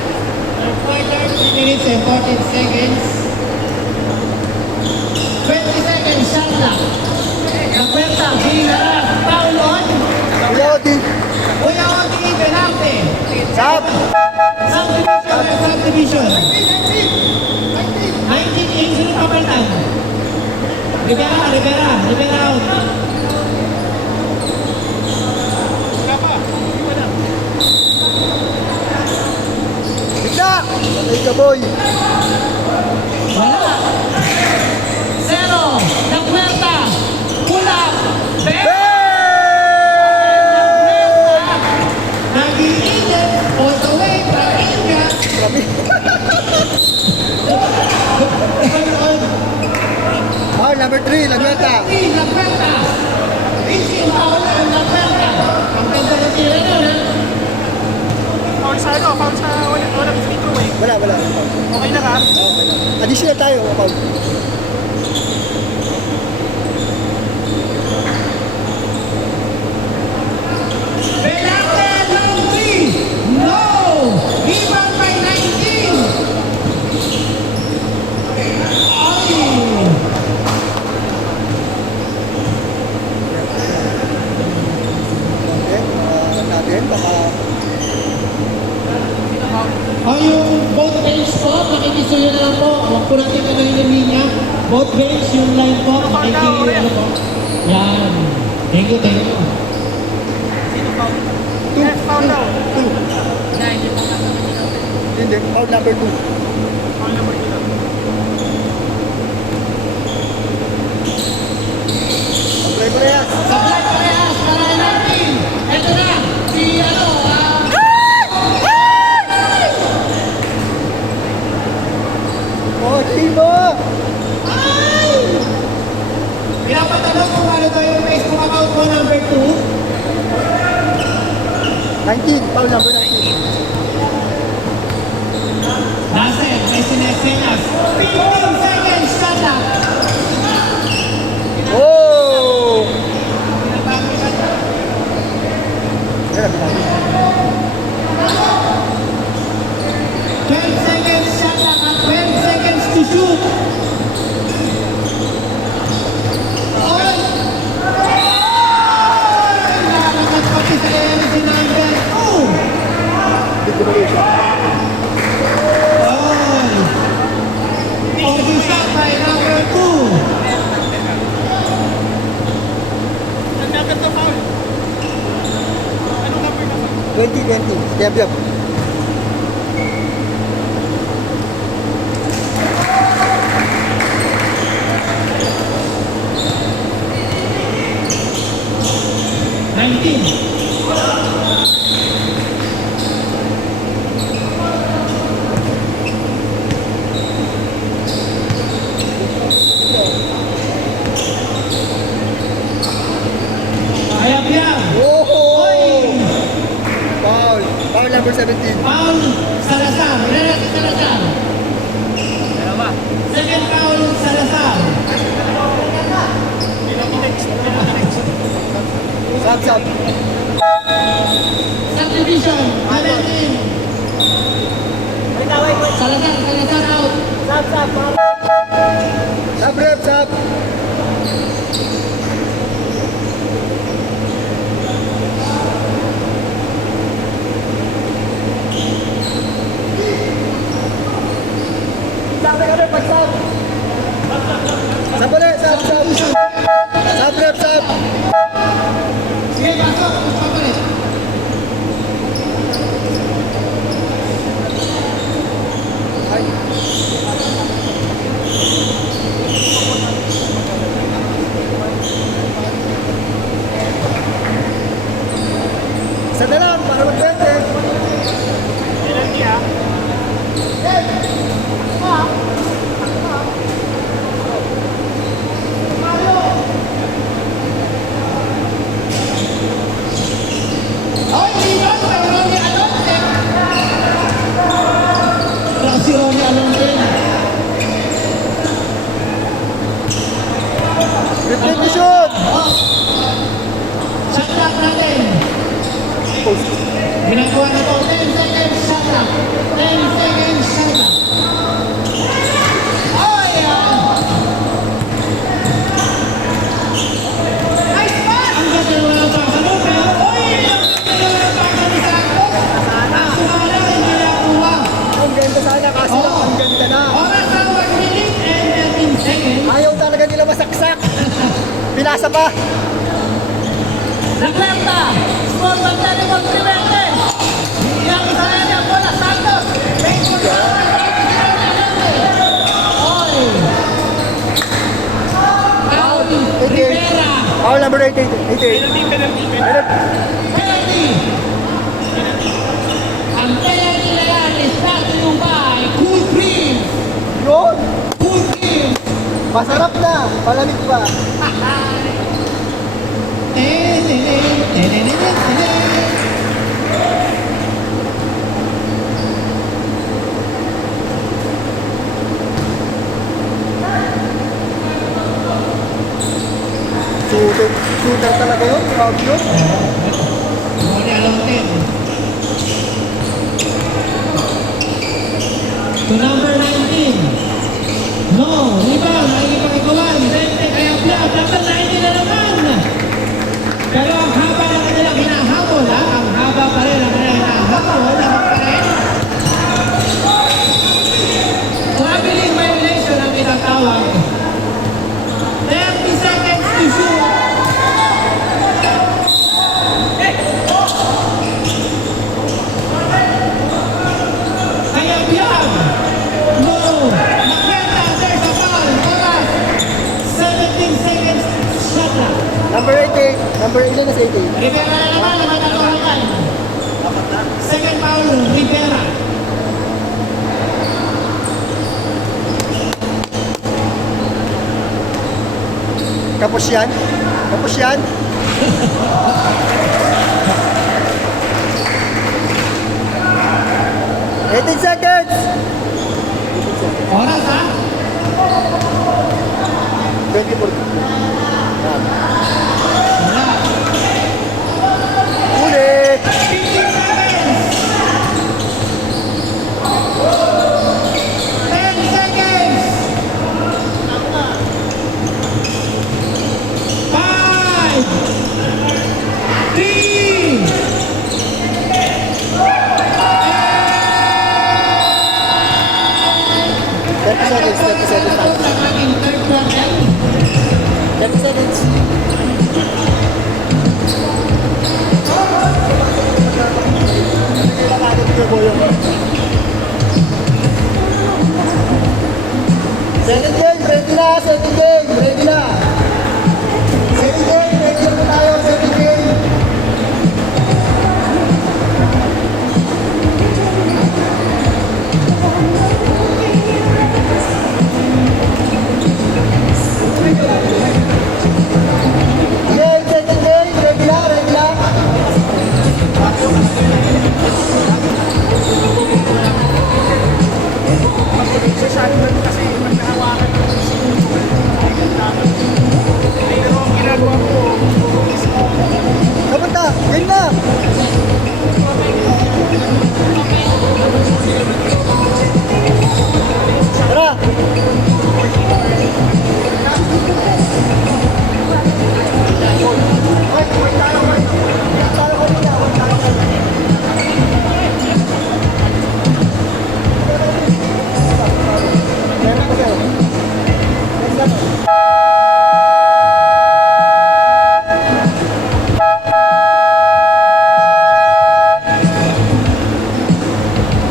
Third quarter, 3 minutes and 14 seconds. 20 seconds, shot clock. Nakwenta, Villar, foul on. Kuya Odin. Kuya Oti, penalty. Sab! Subdivision. 19 inch yung kapalitan. Rivera out. Wala pa. Hindi wala. Bigla! Patay ka, boy. Wala. Zero. Lakwenta. Kulak. Nag-iingat all the way from India. Ah, number 3. Lagyan Lagweta. Lagweta. Easy foul ang Lagweta. Ang ganda ng tira nun, ha? Foul sa ano? Foul sa walang free throw eh. Wala. Okay na ka? Okay lang. Additional tayo, Paul. Belate, long three. No! Rebound by 19. Ay! Okay, natin, baka... O yung both bench po, makikisuyo na lang po. Huwag po natin kagayin ng linya. Both bench, yung line po, makikisuyo na po. Yan. Thank you, thank you. Yes, foul daw. Hindi, foul number 2. Foul number 2 daw. Pare-parehas. Sablay parehas, para natin. Ito na, si ano, Oh, Timo! Pinapatanong kung ano daw yung Facebook account mo, number 2. 19, foul number 19. Nasir, may sinesenyas. 15 seconds, shut up. Oh! Yan, 12 seconds, shut up. At 12 seconds to shoot. Oy! Nakakat pati sa air si number 2. Hindi ko mali siya. Oy! Easy shot by number 2. Nagdagat na foul. Anong number na foul? 20. Yab. 19. Ayap yan. Oh! Oy! Foul. Foul number 17. Foul Salazar. Ilan natin Salazar? Second foul Salazar. Sab. Subdivision. Valentin. Salazar out. Sab, rep, sab. Sab ulit, sab. Sab, rep, sab. Sige, pasok. Papalit. Ay. Isa na lang, para mag-20. Penalty ah. Oy, rebound by Ronnie Alonte. Si Ronnie Alonte. Repeat the shoot. Shot clock natin. Ginagawa na to. 10 seconds shot clock. 10 seconds shot clock. Oh, yeah. Nice pass! Ang ganda naman ang pasa mo, pero oy! Ang ganda naman ang pasa ni Santos. Kaso nga lang, hindi nakuha. Ang ganda sana kasi lang, ang ganda na. Oras na 1 minute and 13 seconds. Ayaw talaga nila masaksak. Pinasa pa. Lagweta. Score by Tenebol Trivete. Yang isa na niya, bola Santos. Oy. Paul Rivera. Foul number 88. Penalty. Penalty. Ang penalty na yan is brought to you by Cool Cream. Yun. Cool Cream. Masarap na. Malamig pa. Shooter talaga yun. Grabe yun. Muli Alonten. To number 19. No, rebound, nakikipag-ikawan. 20, kaya Piab, number 19 na naman. Pero ang haba ng kanilang hinahabol, ha? Ang haba pa rin ang kanilang hinahabol. Naman pa rin. Traveling violation ang tinatawag. 30 seconds to shoot. Kaya Piab. No. Makwenta, there's a foul. Oras. 17 seconds. Shot na. Number 18. Number ilan na sa 18? Rivera na naman, naman ang tawagan. Second foul, Rivera. Kapos yan? Kapos yan? Eighteen seconds! Oras, ha? 24. Wala. Ulit! 15 seconds. 10 seconds. 5, 3, 30 seconds, 30 seconds tayo. ang ating third quarter. 30 seconds. Second game, ready na, second game, ready na. Second game, ready na tayo, second game. Game, second game, ready na, ready na. Sa shotgun kasi magkahawakan ko si pero ang ginagawa ko, Kapunta, game na. Tara. Meron pa kayo. Next naman.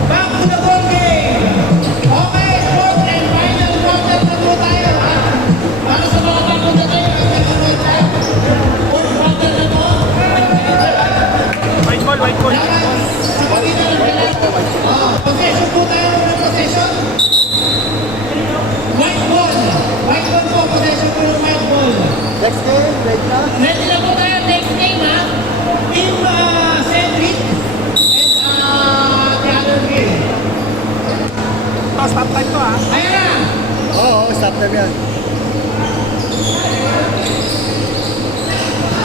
Back to the ball game. Okay, fourth and final quarter na po tayo, ha? Para sa mga papunta tayo, nag-nanonood tayo. Fourth quarter na po. white ball. Dapat sa pagitan ng dalawa. Possession po tayo ng possession. White ball. White ball po, possession po ng white ball. Next game, ready na. Ready na po tayo, next game ha. Team Cedric and the other game. Stop time to ha. Ayan na. Oo, stop time yan.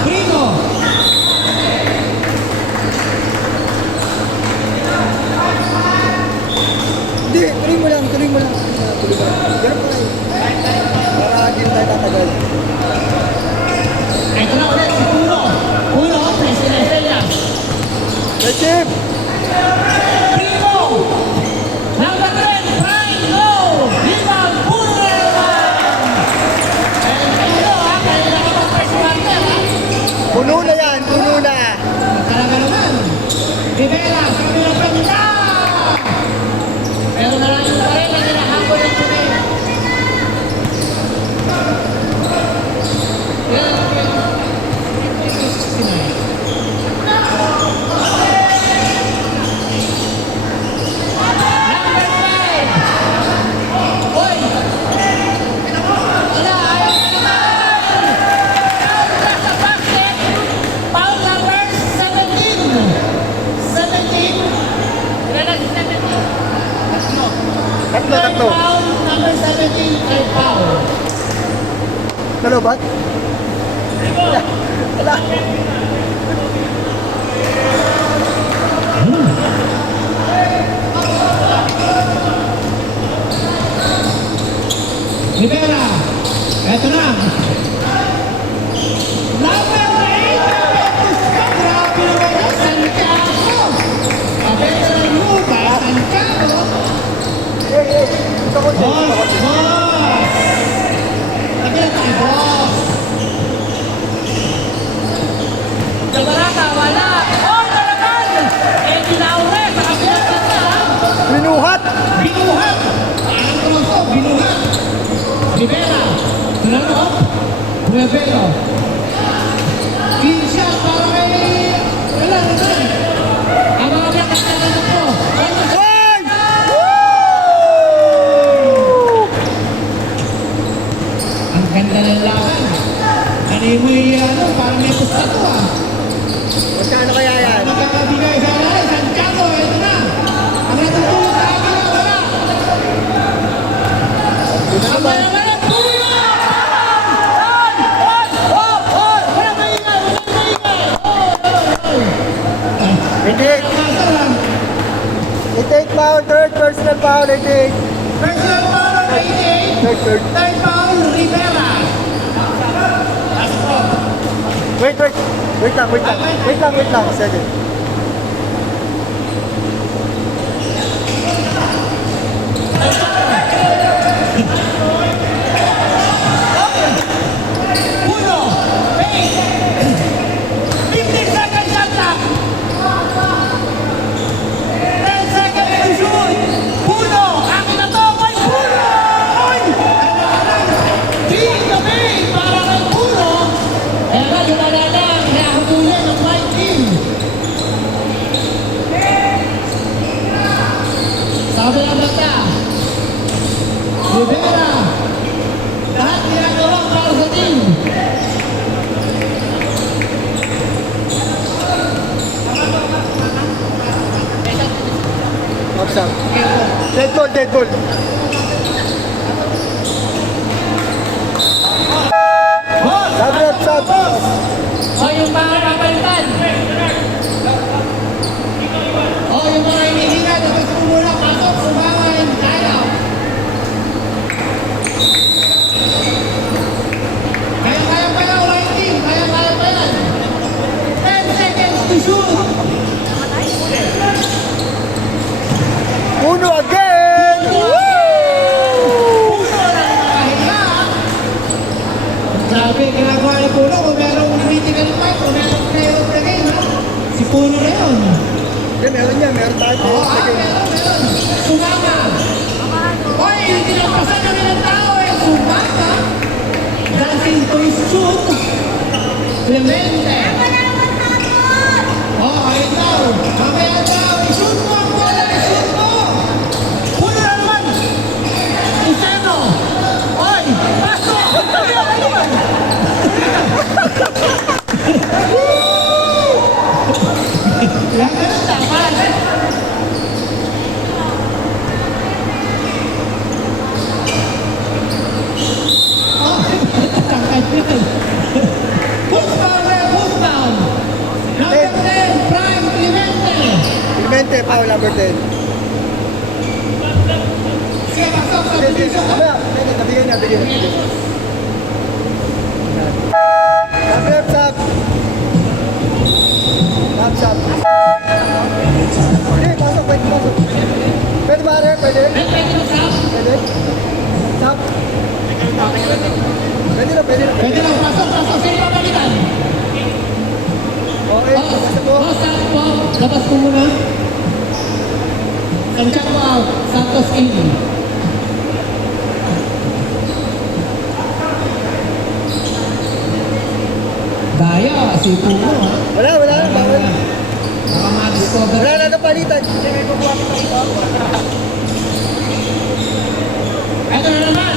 Rico. Hindi, tuloy mo lang, tuloy mo lang. Tuloy mo lang. Ganun pa rin. Para hindi na tayo tatagal. Ito na ulit si Puno. Puno, President Estrella. Let's chip! Primo. Number 10, Brian Low. Rebound, Puno na naman. And Puno ha, kaya nakapag-first quarter ha. Puno na yan, puno na. Talaga naman. Rivera, sa kabilang pagkita. Pero malayo pa rin ang hinahabol ng Puno. Third foul, number 17, third foul. Nalobat? Wala. Rivera. Eto na. Number 8. Grabe naman yan. Santiago. Veteran move by Santiago. Ito ko din. Boss. Again, my boss. Jabarata, wala. Oh, talagan! Eddie Laure, sa kabilang banda. Binuhat! Binuhat. Ang troso, binuhat. Rivera. Tulano. Rivera. Clean shot para kay... Wala, wala. Ang mga black na nandun po. Ang ganda ng laban. Animoy, parang may pusta to ah. Magkano kaya yan? Magkakabigay sa lahat. Santiago, ito na. Ang natutulog na akin ang wala. Ang mayaman puno! Ay! Ay! Oh! Oh! Wala maingay! Wala maingay! Oh! Hindi. Nasa lang. I-take foul, third personal foul, I-take. Personal foul, 88. Third. Third foul, Rivera. Last foul. Wait lang. Second. Puno. Hey. 15 seconds shot clock. 10 seconds to shoot. Puno. Akin na to. May Puno. Oy! Team kami para kay Puno. Kaya nga, lumala lang. Hinahabulin ng white team. Sabi ng basta. Rivera. Lahat ginagawa para sa team. Ups up. Dead ball. Sabi ups up. O yung mga kapalitan. O yung mga hinihinga. Tapos muna. Pasok. Sumangan. Kaya. Kaya pa yan. Right team. Kaya pa yan. 10 seconds to shoot. Uno again! Grabe, ginagawa ni Puno. Kung merong critical fight, kung merong player of the game, ha? Si Puno na yun. Okay, meron tayo. Oo, Sige. meron. Sumama. Hoy, tinapasan kami ng tao eh. Sumama. Dancing to his shoot. Clemente. Oh, ayun daw. Mamaya daw. I-shoot mo ang bola. I-shoot mo. Puno na naman. Useno. Oy! Pasok! Ano ba? Taman! Push down there. Push down. Number 10, Prime Clemente. Clemente, foul number 10. Sige, pasok sa position. Mamaya, nabigyan niya. Sabi ups up. Ups up. Okay, pasok. Pwede ba rin? Pwede? Pwede mo sa Pwede? Stop. Pwede na. Pwede lang, pasok. sino pagalitan? Okay, basta po. Stop po. Labas ko muna. Santiago out. Santos in. Daya, si Puno, ha? Wala. Bawal. Baka ma-discover. Wala na napalitan. Ito na naman.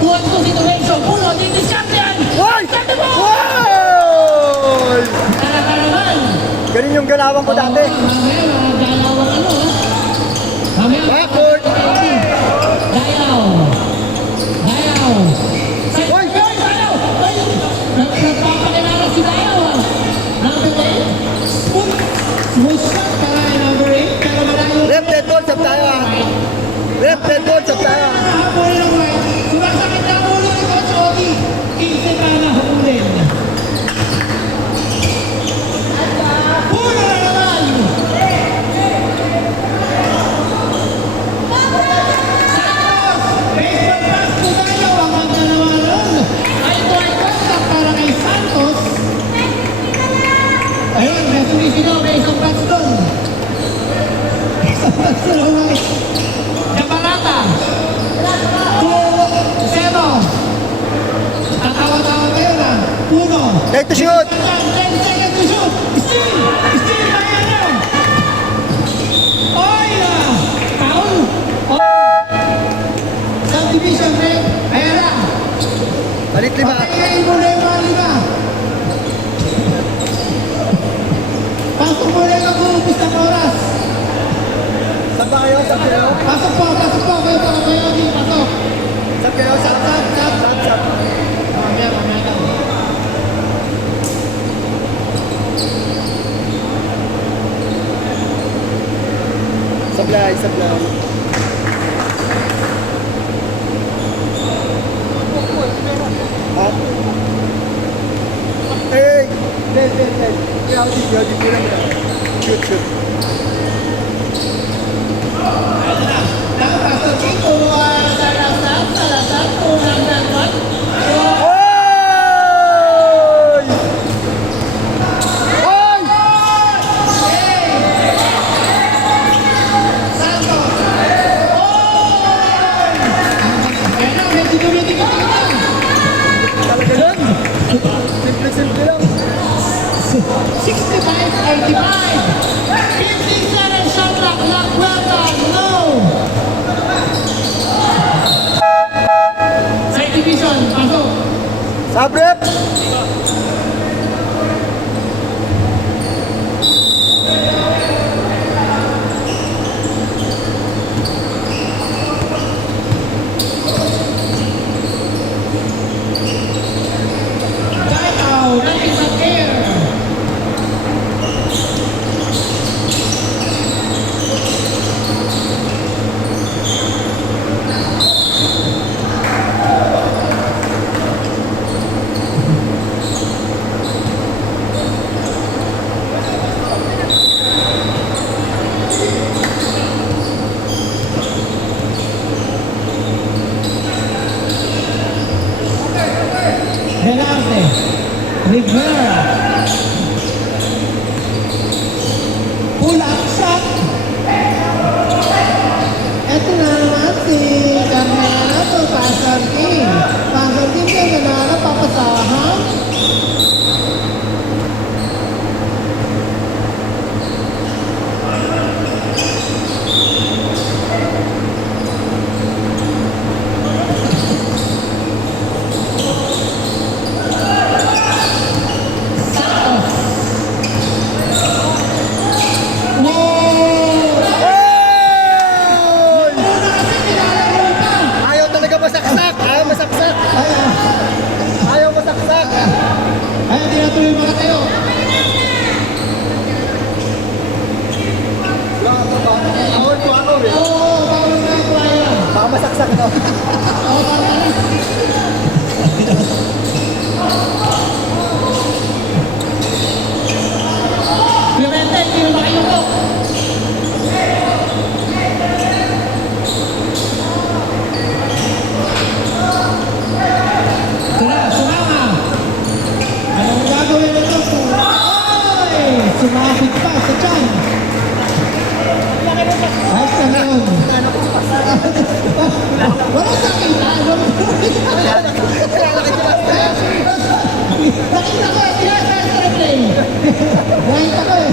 2-2 situation. Puno, dito champion. Hoy! Sabi mo! Hoy! Talaga naman. Ganun yung galawan ko dati. Mamaya, mga dalawang ano ha. Mamaya, Backward. red ball, sa playa. Habol ng white. Sumasakit na ulo ni Coach Ogie. 15 pa na humulin. Puno na naman. Santos. Baseball pass po tayo. Ang magna naman nun. Ay boy contact para kay Santos. Ayun, may isang pass doon. Isang pass doon. Jabarata. 2-0. Tatawa-tawa kayo na. Puno. Ready to shoot. 10 seconds to shoot. Steal! Steal ba yan na? Oy na! Foul! Subdivision break. Ayan na. Balik 5. Patayin mo na yung mga 5. Pasok mo na yung mag-uubos ng oras. Saan ba kayo? Saan kayo? Pasok po. Kayo di pasok. Saan kayo? Saan? Saan? Mamaya ka. Supply. Ha? Hey! Red. Kaya ako dito lang. Shoot. Pasok dito. Salazar po number 1. Oy! Oy! Santos! Ayan na, medyo dumitikit na. Talaga yan. Simple lang. 65-85. 57 shot clock. La Puerta, no! Side division, pasok. Sabrep! Time out. That is a air. Delarte, Rivera, pull-up shot. Ito na naman si Carmelo Pastor King. Pastor King kayo na napapasahan. Ayaw talaga masaksak! Ayaw masaksak! Ay, hindi na tuloy mga tayo. Wala ka ba? Awal ko eh. Oo, bawal na ako ayan. Baka masaksak to. Oo, bawal na. Clemente, hindi na makayuko. Ito na, sumama. Anong gagawin nito? Ay! Sumabit pa sa tiyan. Ayos na ngayon. Wala sakita. Nakita ko, sinasas replay. Nakita ko eh.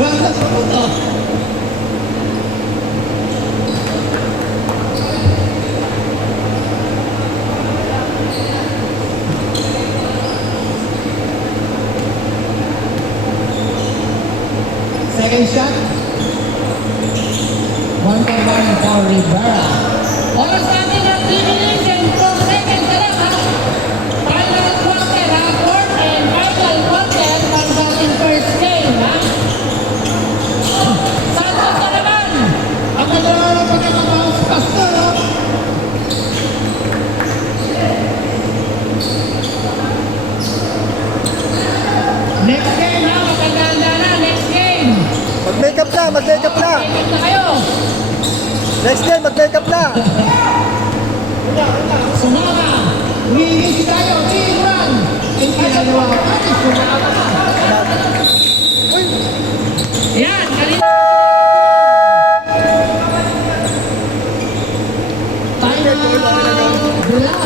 Wala sa puto. Second shot. 1-1 for Rivera. Oras natin ang 3 minutes and 4 seconds na lang ha. Final quarter ha. Fourth and final quarter para sa ating first game ha. na, mag-makeup na. Tingin na kayo. Next game, mag-makeup na. Sumama. Umiinis tayo. Team run. Ang ginagawa ko. Sumama na. Yan. Kanina. Black.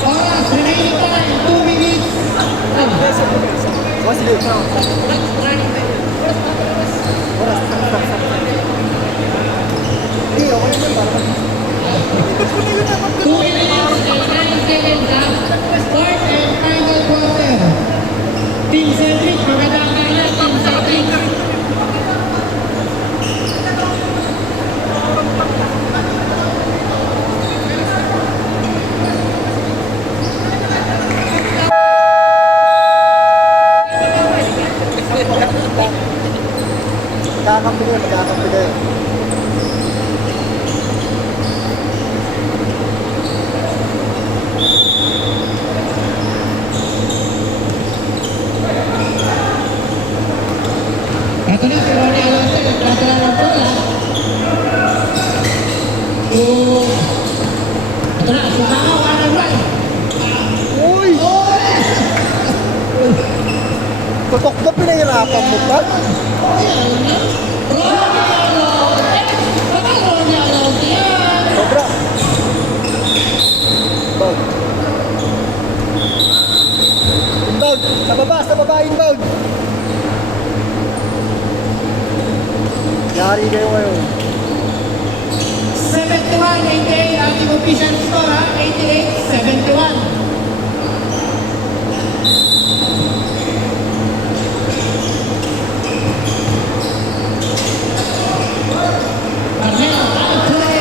Oras, remaining time, 2 minutes. Oh, sige. Hindi, okay naman. Para 2 minutes and 9 seconds ha. Fourth and final quarter. Team Cedric, magandang kaya. Team Cedric. magkakampi kayo, magkakampi kayo. Ito na si Ronnie Alonso, nagkatala ng bola. Ito na, sumama, one and one. Uy! Tutok na pinahirapan mo pa. Sobra. Inbound. Inbound. Sa baba, inbound. Yari kayo ngayon. 71-88, ating official score ha, 88-71. Carmelo, out play!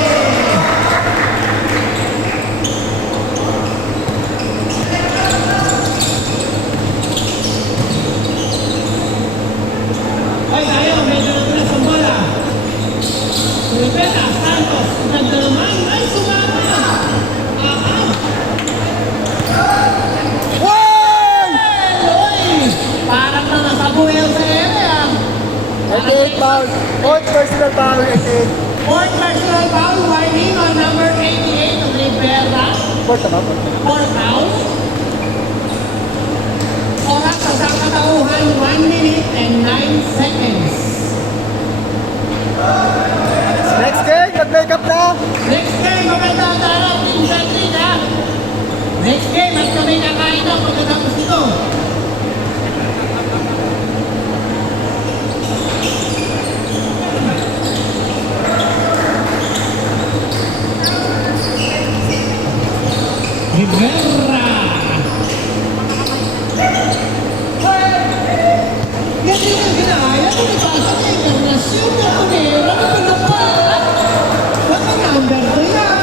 Ay, tayo, medyo natulas ang bola. Rivera, Santos, ganda naman, ay sumama! Wow! Uy! Parang na nasabuhay sa ere ah. 88 foul. Fourth personal foul, 88. Fourth personal foul, warning on number 88 of Rivera. Fourth na ba? Fourth foul. Oras sa sakatauhan, 1 minute and 9 seconds. Next game, mag-makeup na. Next game, magandang daraw, Team Centric ha. Next game, at kami nakain na pagkatapos ito. Rivera. Yan yung ginaya ko nipasa sa internasyon na kumera na pinapalat. Ba't ang number to yan?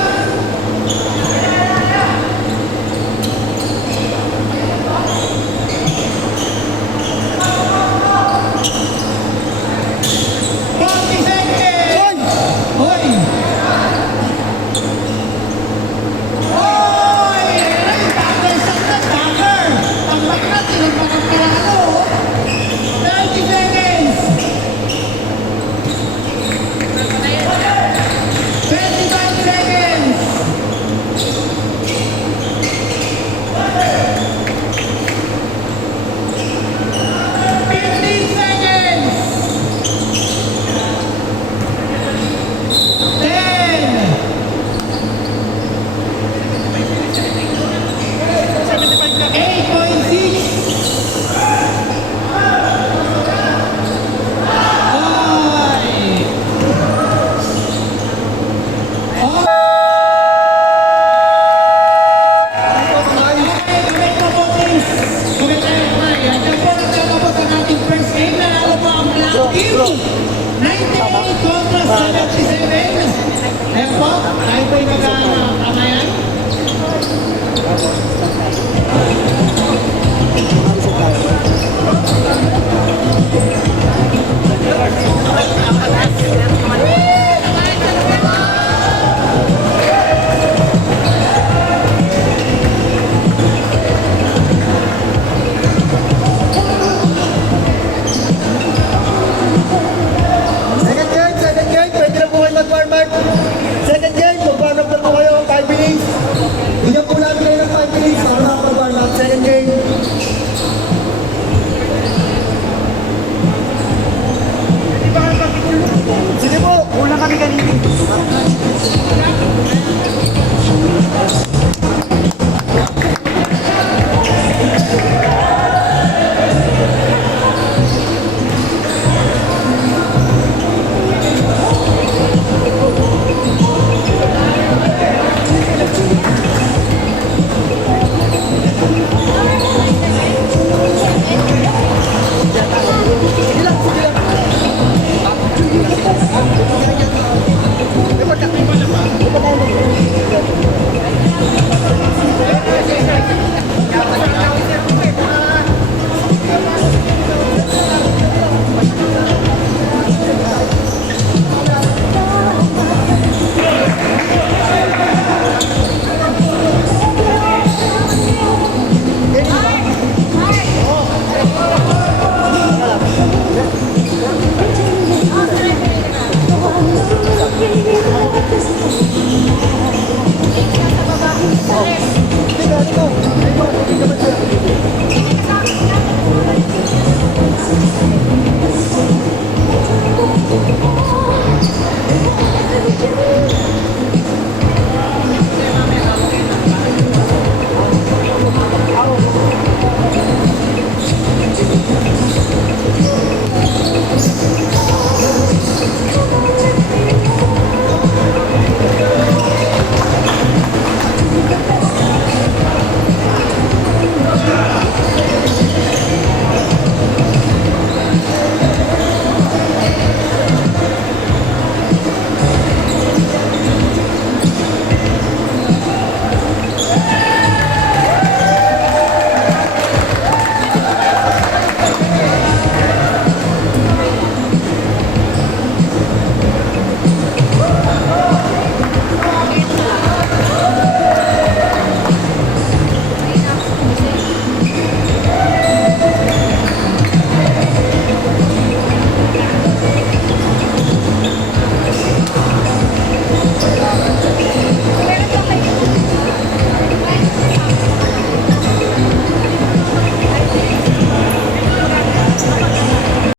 Forty seconds! Hoy! Hoy! Ay, bagay sa bagay! Tambak na, tinagpak ang plano. 30 seconds! 25 seconds! 15 seconds! 10! 8.6! Team 98 kontra 77. Ayan po, tayo po'y mag-aamayan.